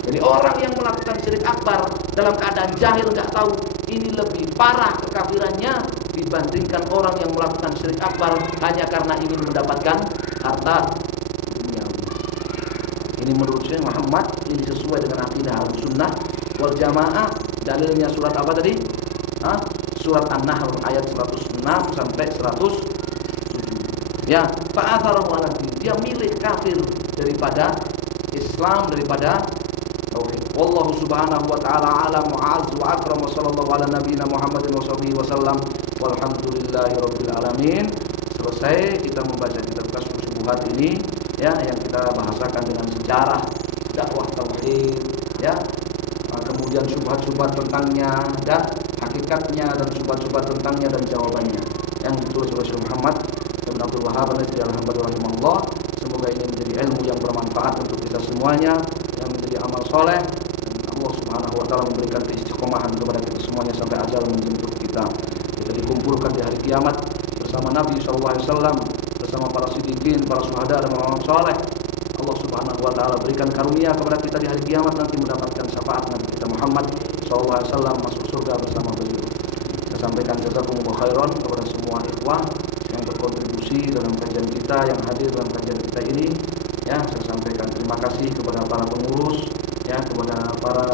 Jadi orang yang melakukan syirik akbar dalam keadaan jahil, nggak tahu, ini lebih parah kekafirannya dibandingkan orang yang melakukan syirik akbar hanya karena ingin mendapatkan harta duniawi. Ini menurut Syekh Muhammad, ini sesuai dengan akidah Ahlussunnah wal Jamaah. Dalilnya surat apa tadi? Surat An-Nahl ayat 106 sampai 107. Ya, fa'atharahu 'ala din, dia milih kafir daripada Islam, daripada tauhid. Wallahu subhanahu wa ta'ala alam wa azza wa akram wa sallallahu ala nabiyina Muhammadin wa sahbihi wa sallam walhamdulillahi rabbil alamin. Selesai kita membaca kitab Kasyfus Syubhat ini, ya, yang kita bahasakan dengan sejarah dakwah tauhid, ya, kemudian syubhat-syubhat tentangnya dan hakikatnya, dan syubhat-syubhat tentangnya dan jawabannya, yang ditulis oleh Syekh Muhammad Ibn Abdul Wahhab al-Hambali rahimahullah. Semoga ini menjadi ilmu yang bermanfaat untuk kita semuanya, yang menjadi amal soleh, dan Allah Subhanahu wa taala memberikan keistiqomahan kepada kita semuanya sampai ajal menjemput kita. Kita dikumpulkan di hari kiamat bersama Nabi sallallahu alaihi wasallam, bersama para siddiqin, para syuhada dan orang soleh. Allah Subhanahu wa taala berikan karunia kepada kita di hari kiamat nanti mendapatkan syafaat Nabi kita Muhammad sallallahu alaihi wasallam, masuk surga bersama beliau. Saya sampaikan jazakumullah khairan kepada semua ikhwah yang berkontribusi dalam kajian kita, yang hadir dalam kajian kita ini. Ya, saya sampaikan terima kasih kepada para pengurus, ya, kepada para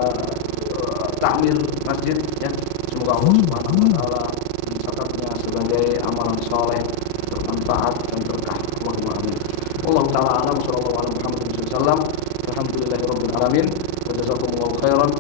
takmir masjid, ya. Semoga Allah Subhanahu wa taala mencatatnya sebagai amalan saleh, bermanfaat dan berkah. Allahumma amin. Wallahu taala alam, sallallahu alaihi Muhammad sallallahu alaihi wasallam. Alhamdulillahirabbil alamin. Wa jazakumullahu khairan.